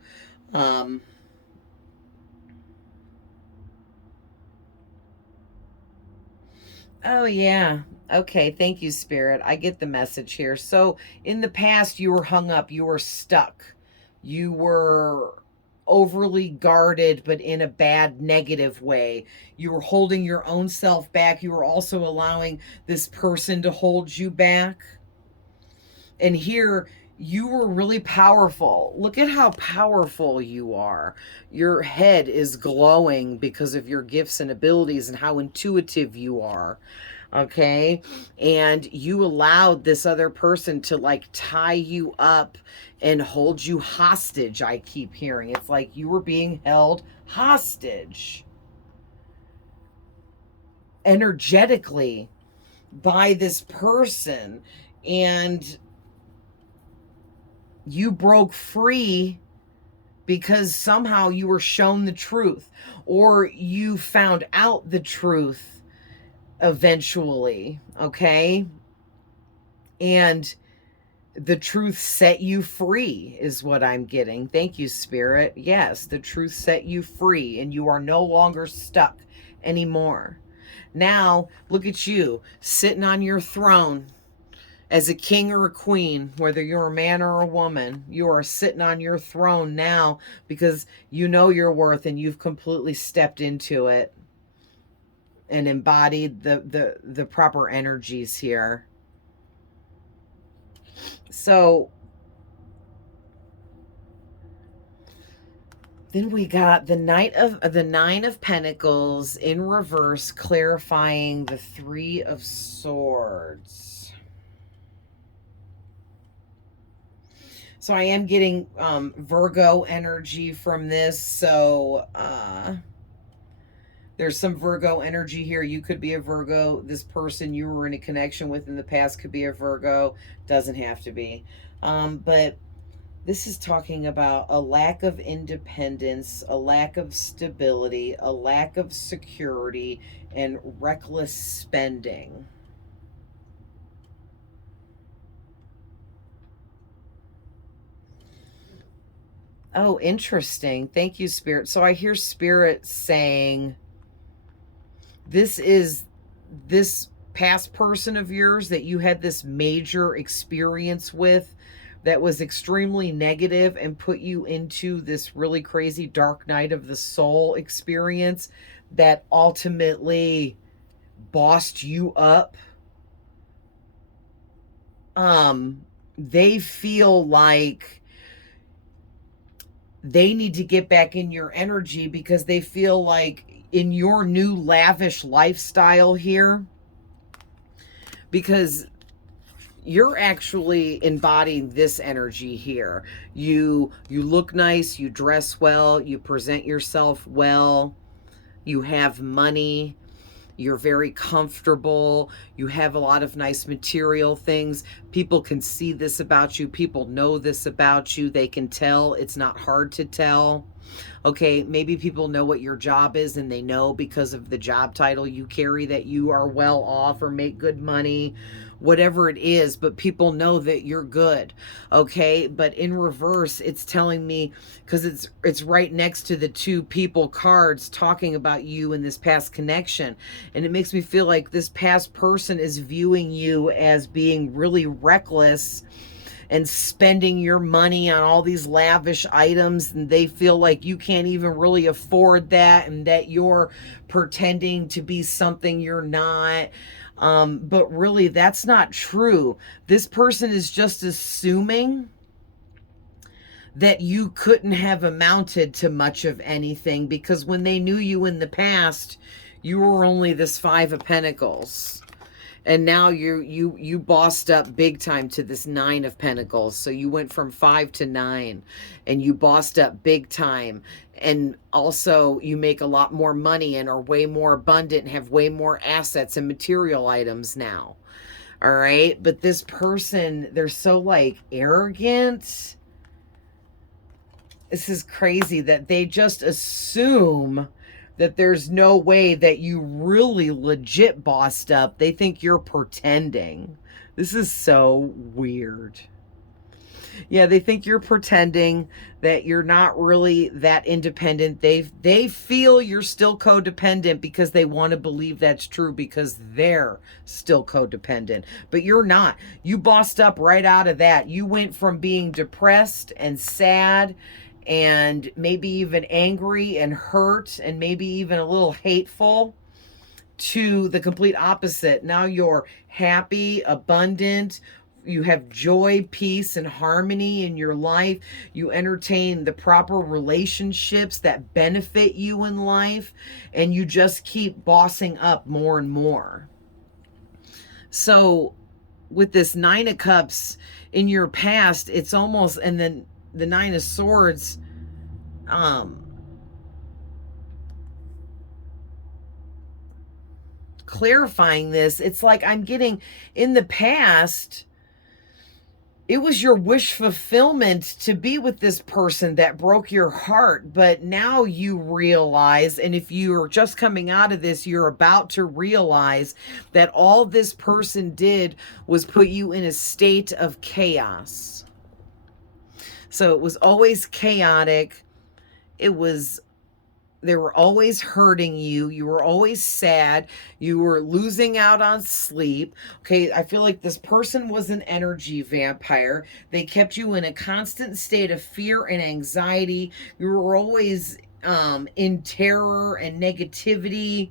Oh, yeah. Okay. Thank you, Spirit. I get the message here. So, in the past, you were hung up, you were stuck, you were overly guarded, but in a bad, negative way. You were holding your own self back. You were also allowing this person to hold you back. And here, you were really powerful. Look at how powerful you are. Your head is glowing because of your gifts and abilities and how intuitive you are. Okay. And you allowed this other person to like tie you up and hold you hostage. I keep hearing it's like you were being held hostage energetically by this person. And you broke free because somehow you were shown the truth, or you found out the truth eventually, okay? And the truth set you free is what I'm getting. Thank you, Spirit. Yes, the truth set you free and you are no longer stuck anymore. Now, look at you sitting on your throne as a king or a queen, whether you're a man or a woman. You are sitting on your throne now because you know your worth and you've completely stepped into it and embodied the proper energies here. So then we got the Nine of Pentacles in reverse, clarifying the Three of Swords. So I am getting Virgo energy from this. So there's some Virgo energy here. You could be a Virgo. This person you were in a connection with in the past could be a Virgo. Doesn't have to be. But this is talking about a lack of independence, a lack of stability, a lack of security, and reckless spending. Oh, interesting. Thank you, Spirit. So I hear Spirit saying this past person of yours that you had this major experience with that was extremely negative and put you into this really crazy dark night of the soul experience that ultimately bossed you up. They feel like they need to get back in your energy because they feel like in your new lavish lifestyle here, because you're actually embodying this energy here. You look nice, you dress well, you present yourself well, you have money, you're very comfortable, you have a lot of nice material things. People can see this about you, people know this about you, they can tell. It's not hard to tell. Okay, maybe people know what your job is and they know because of the job title you carry that you are well off or make good money, whatever it is, but people know that you're good. Okay, but in reverse, it's telling me, because it's right next to the two people cards talking about you in this past connection, and it makes me feel like this past person is viewing you as being really reckless and spending your money on all these lavish items, and they feel like you can't even really afford that and that you're pretending to be something you're not. But really, that's not true. This person is just assuming that you couldn't have amounted to much of anything because when they knew you in the past, you were only this Five of Pentacles. And now you bossed up big time to this Nine of Pentacles. So you went from 5 to 9 and you bossed up big time. And also you make a lot more money and are way more abundant and have way more assets and material items now. All right. But this person, they're so like arrogant. This is crazy that they just assume that there's no way that you really legit bossed up. They think you're pretending. This is so weird. Yeah, they think you're pretending, that you're not really that independent. They feel you're still codependent because they want to believe that's true because they're still codependent. But you're not. You bossed up right out of that. You went from being depressed and sad and maybe even angry and hurt and maybe even a little hateful to the complete opposite. Now you're happy, abundant, you have joy, peace, and harmony in your life. You entertain the proper relationships that benefit you in life, and you just keep bossing up more and more. So with this Nine of Cups in your past, it's almost, and then the Nine of Swords, clarifying this, it's like I'm getting, in the past, it was your wish fulfillment to be with this person that broke your heart, but now you realize, and if you're just coming out of this, you're about to realize that all this person did was put you in a state of chaos. So it was always chaotic. They were always hurting you. You were always sad. You were losing out on sleep. Okay, I feel like this person was an energy vampire. They kept you in a constant state of fear and anxiety. You were always in terror and negativity,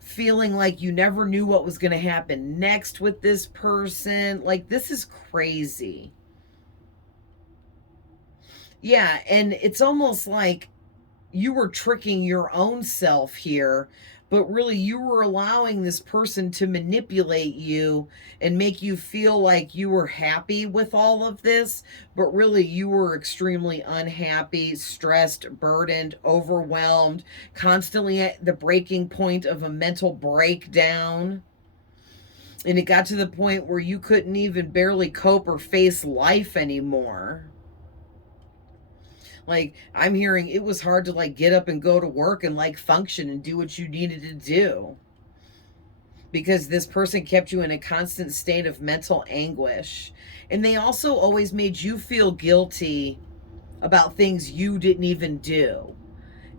feeling like you never knew what was going to happen next with this person. Like, this is crazy. Yeah, and it's almost like you were tricking your own self here, but really you were allowing this person to manipulate you and make you feel like you were happy with all of this, but really you were extremely unhappy, stressed, burdened, overwhelmed, constantly at the breaking point of a mental breakdown. And it got to the point where you couldn't even barely cope or face life anymore. Like, I'm hearing it was hard to like get up and go to work and like function and do what you needed to do because this person kept you in a constant state of mental anguish. And they also always made you feel guilty about things you didn't even do.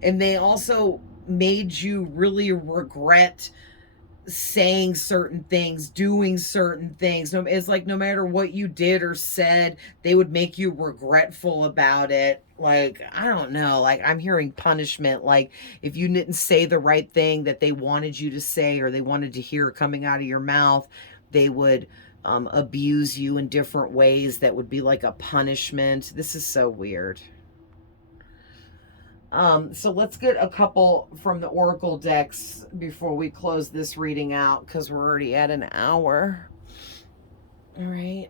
And they also made you really regret saying certain things, doing certain things. It's like no matter what you did or said, they would make you regretful about it. Like, I don't know, like I'm hearing punishment, like if you didn't say the right thing that they wanted you to say or they wanted to hear coming out of your mouth, they would abuse you in different ways that would be like a punishment. This is so weird. So let's get a couple from the Oracle decks before we close this reading out, because we're already at an hour. All right.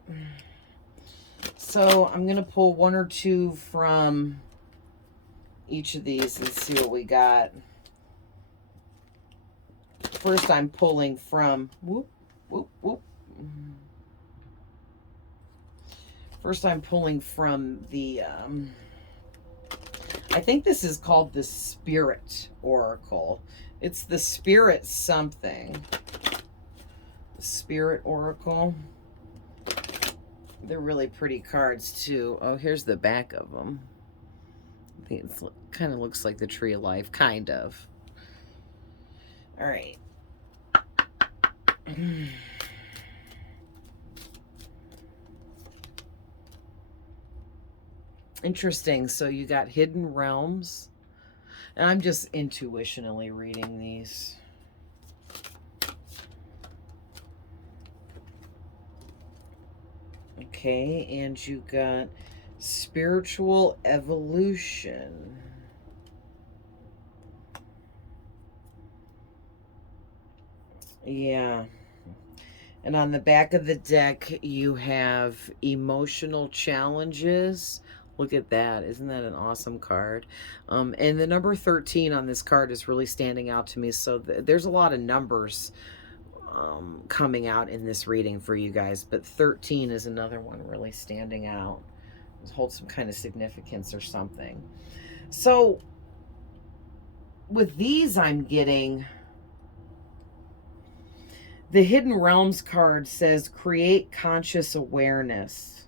So I'm going to pull one or two from each of these and see what we got. First, I'm pulling from... First, I'm pulling from the... I think this is called the Spirit Oracle. It's the Spirit something. The Spirit Oracle. They're really pretty cards, too. Oh, here's the back of them. I think it kind of looks like the Tree of Life. Kind of. All right. Interesting. So you got Hidden Realms. And I'm just intuitionally reading these. Okay, and you got Spiritual Evolution. Yeah. And on the back of the deck, you have Emotional Challenges. Look at that. Isn't that an awesome card? And the number 13 on this card is really standing out to me. So there's a lot of numbers coming out in this reading for you guys. But 13 is another one really standing out. hold some kind of significance or something. So with these, I'm getting the Hidden Realms card says create conscious awareness.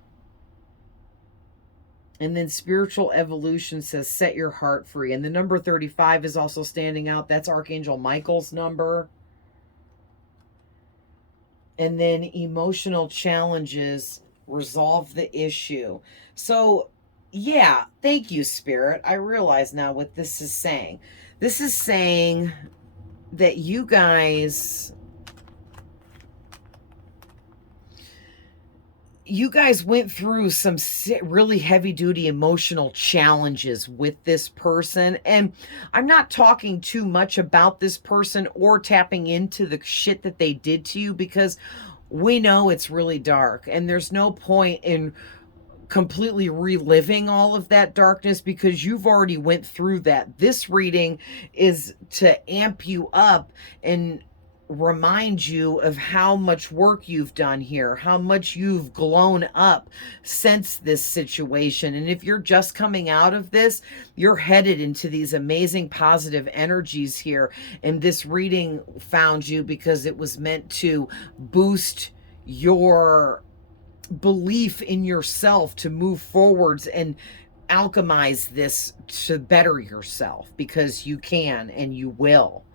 And then Spiritual Evolution says set your heart free. And the number 35 is also standing out. That's Archangel Michael's number. And then Emotional Challenges, resolve the issue. So, yeah, thank you, Spirit. I realize now what this is saying. This is saying that you guys went through some really heavy duty emotional challenges with this person. And I'm not talking too much about this person or tapping into the shit that they did to you, because we know it's really dark and there's no point in completely reliving all of that darkness, because you've already went through that. This reading is to amp you up and remind you of how much work you've done here, how much you've grown up since this situation. And if you're just coming out of this, you're headed into these amazing positive energies here. And this reading found you because it was meant to boost your belief in yourself to move forwards and alchemize this to better yourself, because you can and you will.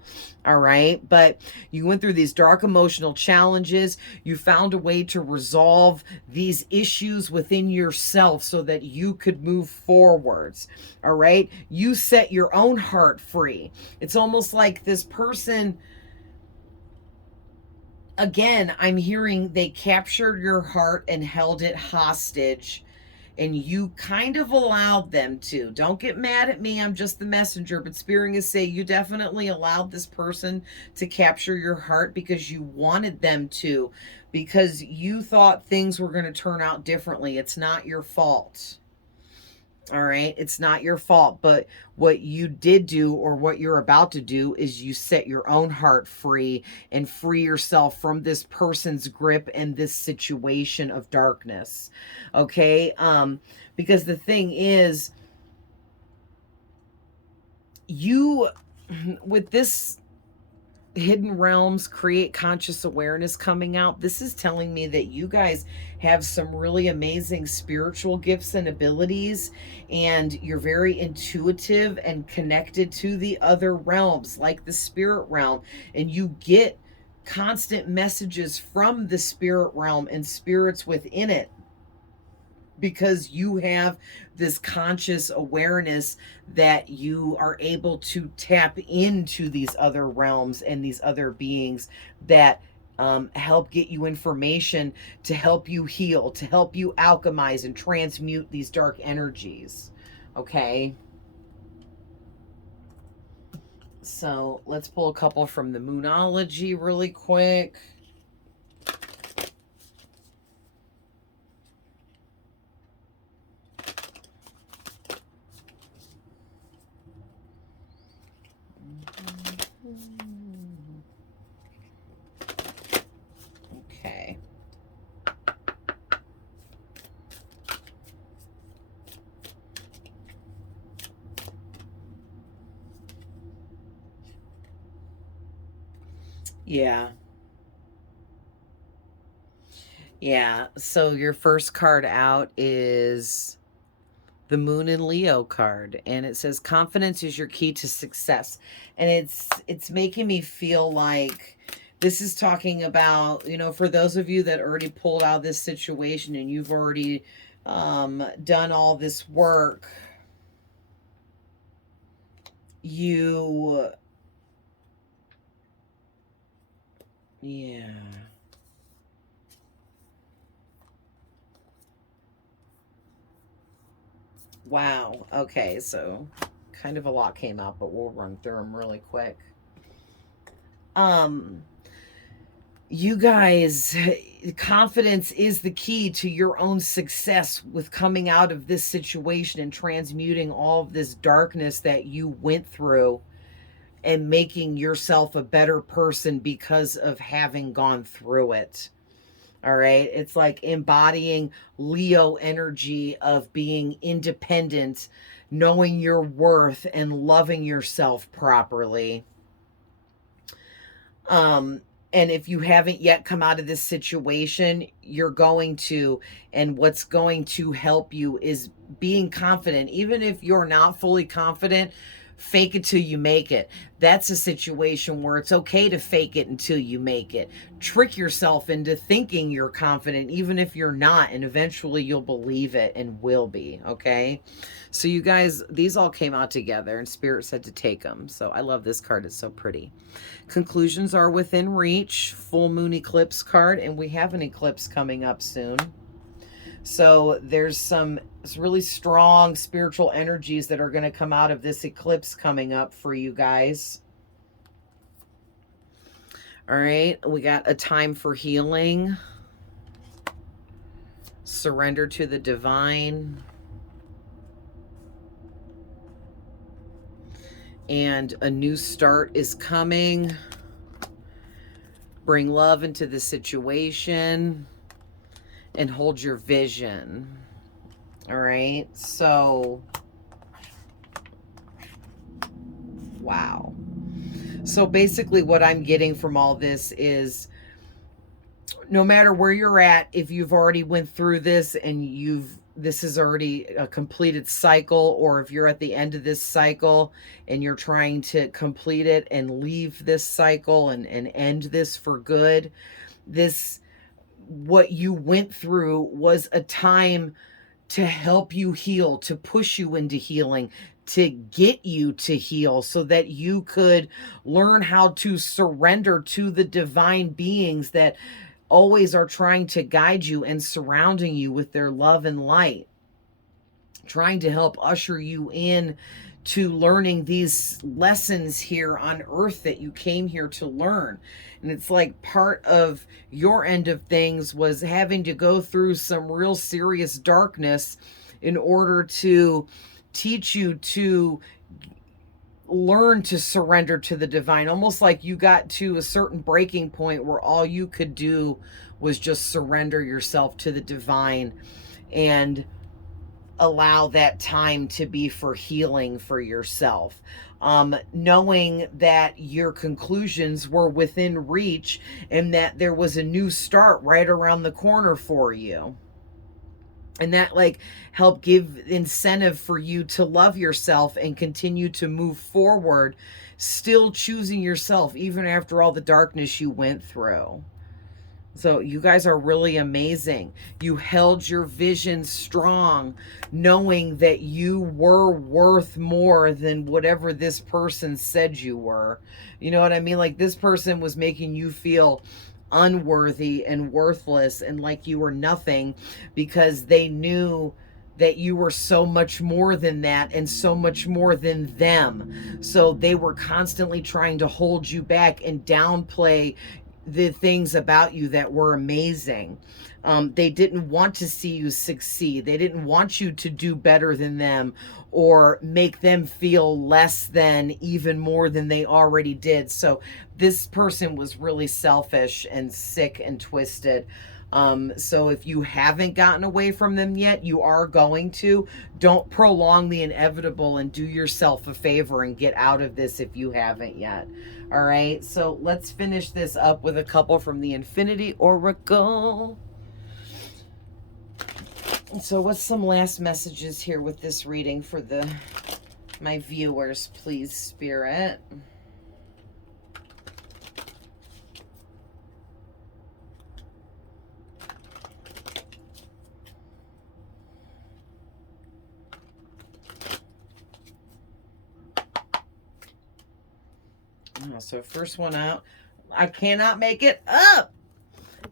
All right. But you went through these dark emotional challenges. You found a way to resolve these issues within yourself so that you could move forwards. All right. You set your own heart free. It's almost like this person, again, I'm hearing they captured your heart and held it hostage, and you kind of allowed them to. Don't get mad at me, I'm just the messenger, but Spirit is saying you definitely allowed this person to capture your heart because you wanted them to, because you thought things were going to turn out differently. It's not your fault. All right. It's not your fault. But what you did do, or what you're about to do, is you set your own heart free and free yourself from this person's grip and this situation of darkness. Okay. Because the thing is, you, with this Hidden Realms create conscious awareness coming out, this is telling me that you guys have some really amazing spiritual gifts and abilities, and you're very intuitive and connected to the other realms, like the spirit realm, and you get constant messages from the spirit realm and spirits within it, because you have this conscious awareness that you are able to tap into these other realms and these other beings that help get you information to help you heal, to help you alchemize and transmute these dark energies. Okay. So let's pull a couple from the Moonology really quick. Okay. Yeah. Yeah. So your first card out is the Moon in Leo card, and it says confidence is your key to success. And it's making me feel like this is talking about, for those of you that already pulled out of this situation and you've already done all this work, yeah. Wow. Okay, so kind of a lot came out, but we'll run through them really quick. You guys, confidence is the key to your own success with coming out of this situation and transmuting all of this darkness that you went through and making yourself a better person because of having gone through it. All right. It's like embodying Leo energy of being independent, knowing your worth, and loving yourself properly. And if you haven't yet come out of this situation, you're going to. And what's going to help you is being confident. Even if you're not fully confident, fake it till you make it. That's a situation where it's okay to fake it until you make it. Trick yourself into thinking you're confident, even if you're not, and eventually you'll believe it and will be, okay? So you guys, these all came out together, and Spirit said to take them. So I love this card. It's so pretty. Conclusions are within reach. Full moon eclipse card, and we have an eclipse coming up soon. So there's some really strong spiritual energies that are going to come out of this eclipse coming up for you guys. All right, we got a time for healing. Surrender to the divine. And a new start is coming. Bring love into the situation. And hold your vision. All right, so wow. So basically what I'm getting from all this is no matter where you're at, if you've already went through this and this is already a completed cycle, or if you're at the end of this cycle and you're trying to complete it and leave this cycle and end this for good, what you went through was a time to help you heal, to push you into healing, to get you to heal so that you could learn how to surrender to the divine beings that always are trying to guide you and surrounding you with their love and light, trying to help usher you in to learning these lessons here on earth that you came here to learn. And it's like part of your end of things was having to go through some real serious darkness in order to teach you to learn to surrender to the divine. Almost like you got to a certain breaking point where all you could do was just surrender yourself to the divine and allow that time to be for healing for yourself. Knowing that your conclusions were within reach and that there was a new start right around the corner for you. And that like helped give incentive for you to love yourself and continue to move forward, still choosing yourself even after all the darkness you went through. So you guys are really amazing. You held your vision strong, knowing that you were worth more than whatever this person said you were. You know what I mean? Like this person was making you feel unworthy and worthless and like you were nothing because they knew that you were so much more than that and so much more than them. So they were constantly trying to hold you back and downplay the things about you that were amazing. They didn't want to see you succeed. They didn't want you to do better than them or make them feel less than, even more than they already did. So this person was really selfish and sick and twisted. So if you haven't gotten away from them yet, you are going to. Don't prolong the inevitable and do yourself a favor and get out of this if you haven't yet. All right, so let's finish this up with a couple from the Infinity Oracle. So what's some last messages here with this reading for my viewers, please, Spirit? So first one out, I cannot make it up.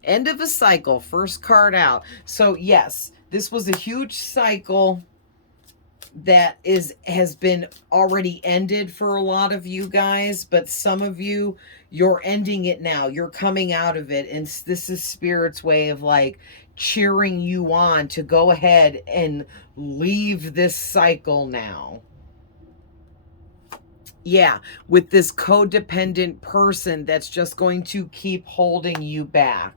End of a cycle, first card out. So yes, this was a huge cycle that has been already ended for a lot of you guys, but some of you, you're ending it now. You're coming out of it, and this is Spirit's way of like cheering you on to go ahead and leave this cycle now. Yeah, with this codependent person that's just going to keep holding you back.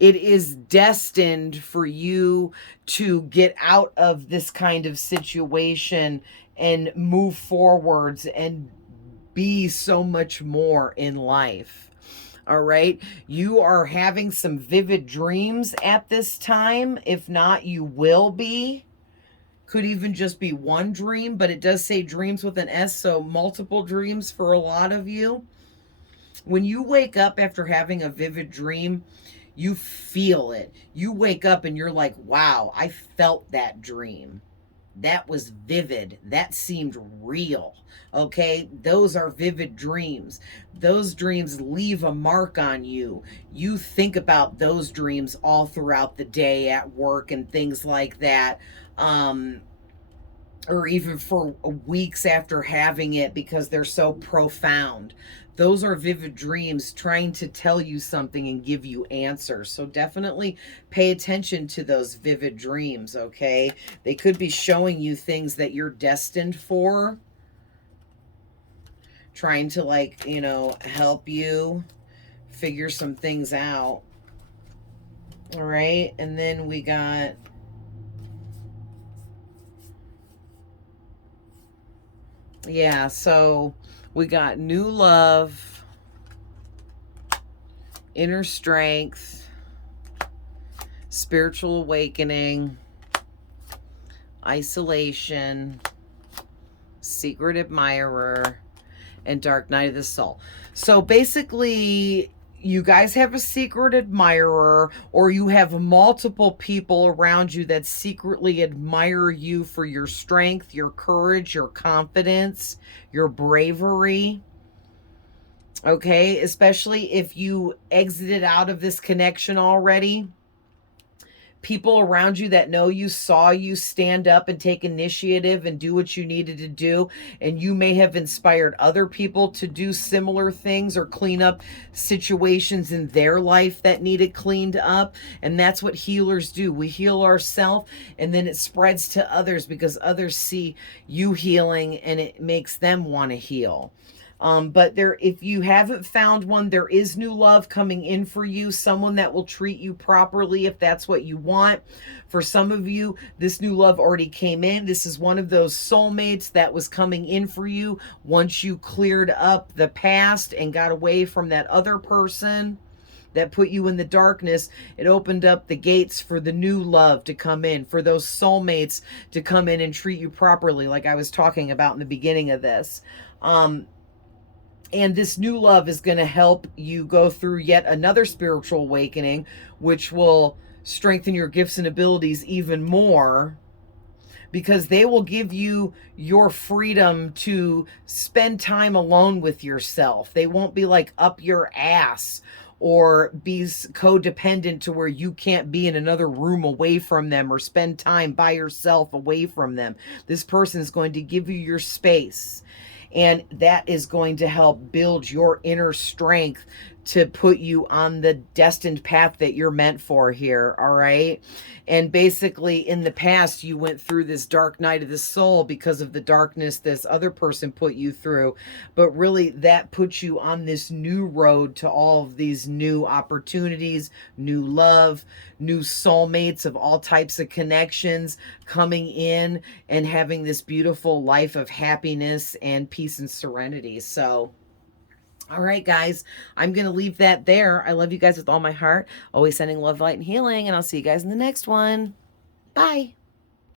It is destined for you to get out of this kind of situation and move forwards and be so much more in life. All right. You are having some vivid dreams at this time. If not, you will be. Could even just be one dream, but it does say dreams with an S, so multiple dreams for a lot of you. When you wake up after having a vivid dream, you feel it. You wake up and you're like, wow, I felt that dream. That was vivid. That seemed real. Okay, those are vivid dreams. Those dreams leave a mark on you. You think about those dreams all throughout the day at work and things like that. Or even for weeks after having it, because they're so profound. Those are vivid dreams trying to tell you something and give you answers. So definitely pay attention to those vivid dreams, okay? They could be showing you things that you're destined for, trying to, like, you know, help you figure some things out. All right, and then we got yeah, so we got new love, inner strength, spiritual awakening, isolation, secret admirer, and dark night of the soul. So basically, you guys have a secret admirer, or you have multiple people around you that secretly admire you for your strength, your courage, your confidence, your bravery. Okay, especially if you exited out of this connection already. People around you that know you saw you stand up and take initiative and do what you needed to do, and you may have inspired other people to do similar things or clean up situations in their life that needed cleaned up. And that's what healers do. We heal ourselves, and then it spreads to others because others see you healing and it makes them want to heal. But there, if you haven't found one, there is new love coming in for you. Someone that will treat you properly if that's what you want. For some of you, this new love already came in. This is one of those soulmates that was coming in for you once you cleared up the past and got away from that other person that put you in the darkness. It opened up the gates for the new love to come in, for those soulmates to come in and treat you properly, like I was talking about in the beginning of this. And this new love is going to help you go through yet another spiritual awakening, which will strengthen your gifts and abilities even more, because they will give you your freedom to spend time alone with yourself. They won't be like up your ass or be codependent to where you can't be in another room away from them or spend time by yourself away from them. This person is going to give you your space. And that is going to help build your inner strength to put you on the destined path that you're meant for here, all right? And basically, in the past, you went through this dark night of the soul because of the darkness this other person put you through. But really, that puts you on this new road to all of these new opportunities, new love, new soulmates of all types of connections coming in and having this beautiful life of happiness and peace and serenity. So, all right, guys, I'm going to leave that there. I love you guys with all my heart. Always sending love, light, and healing, and I'll see you guys in the next one. Bye.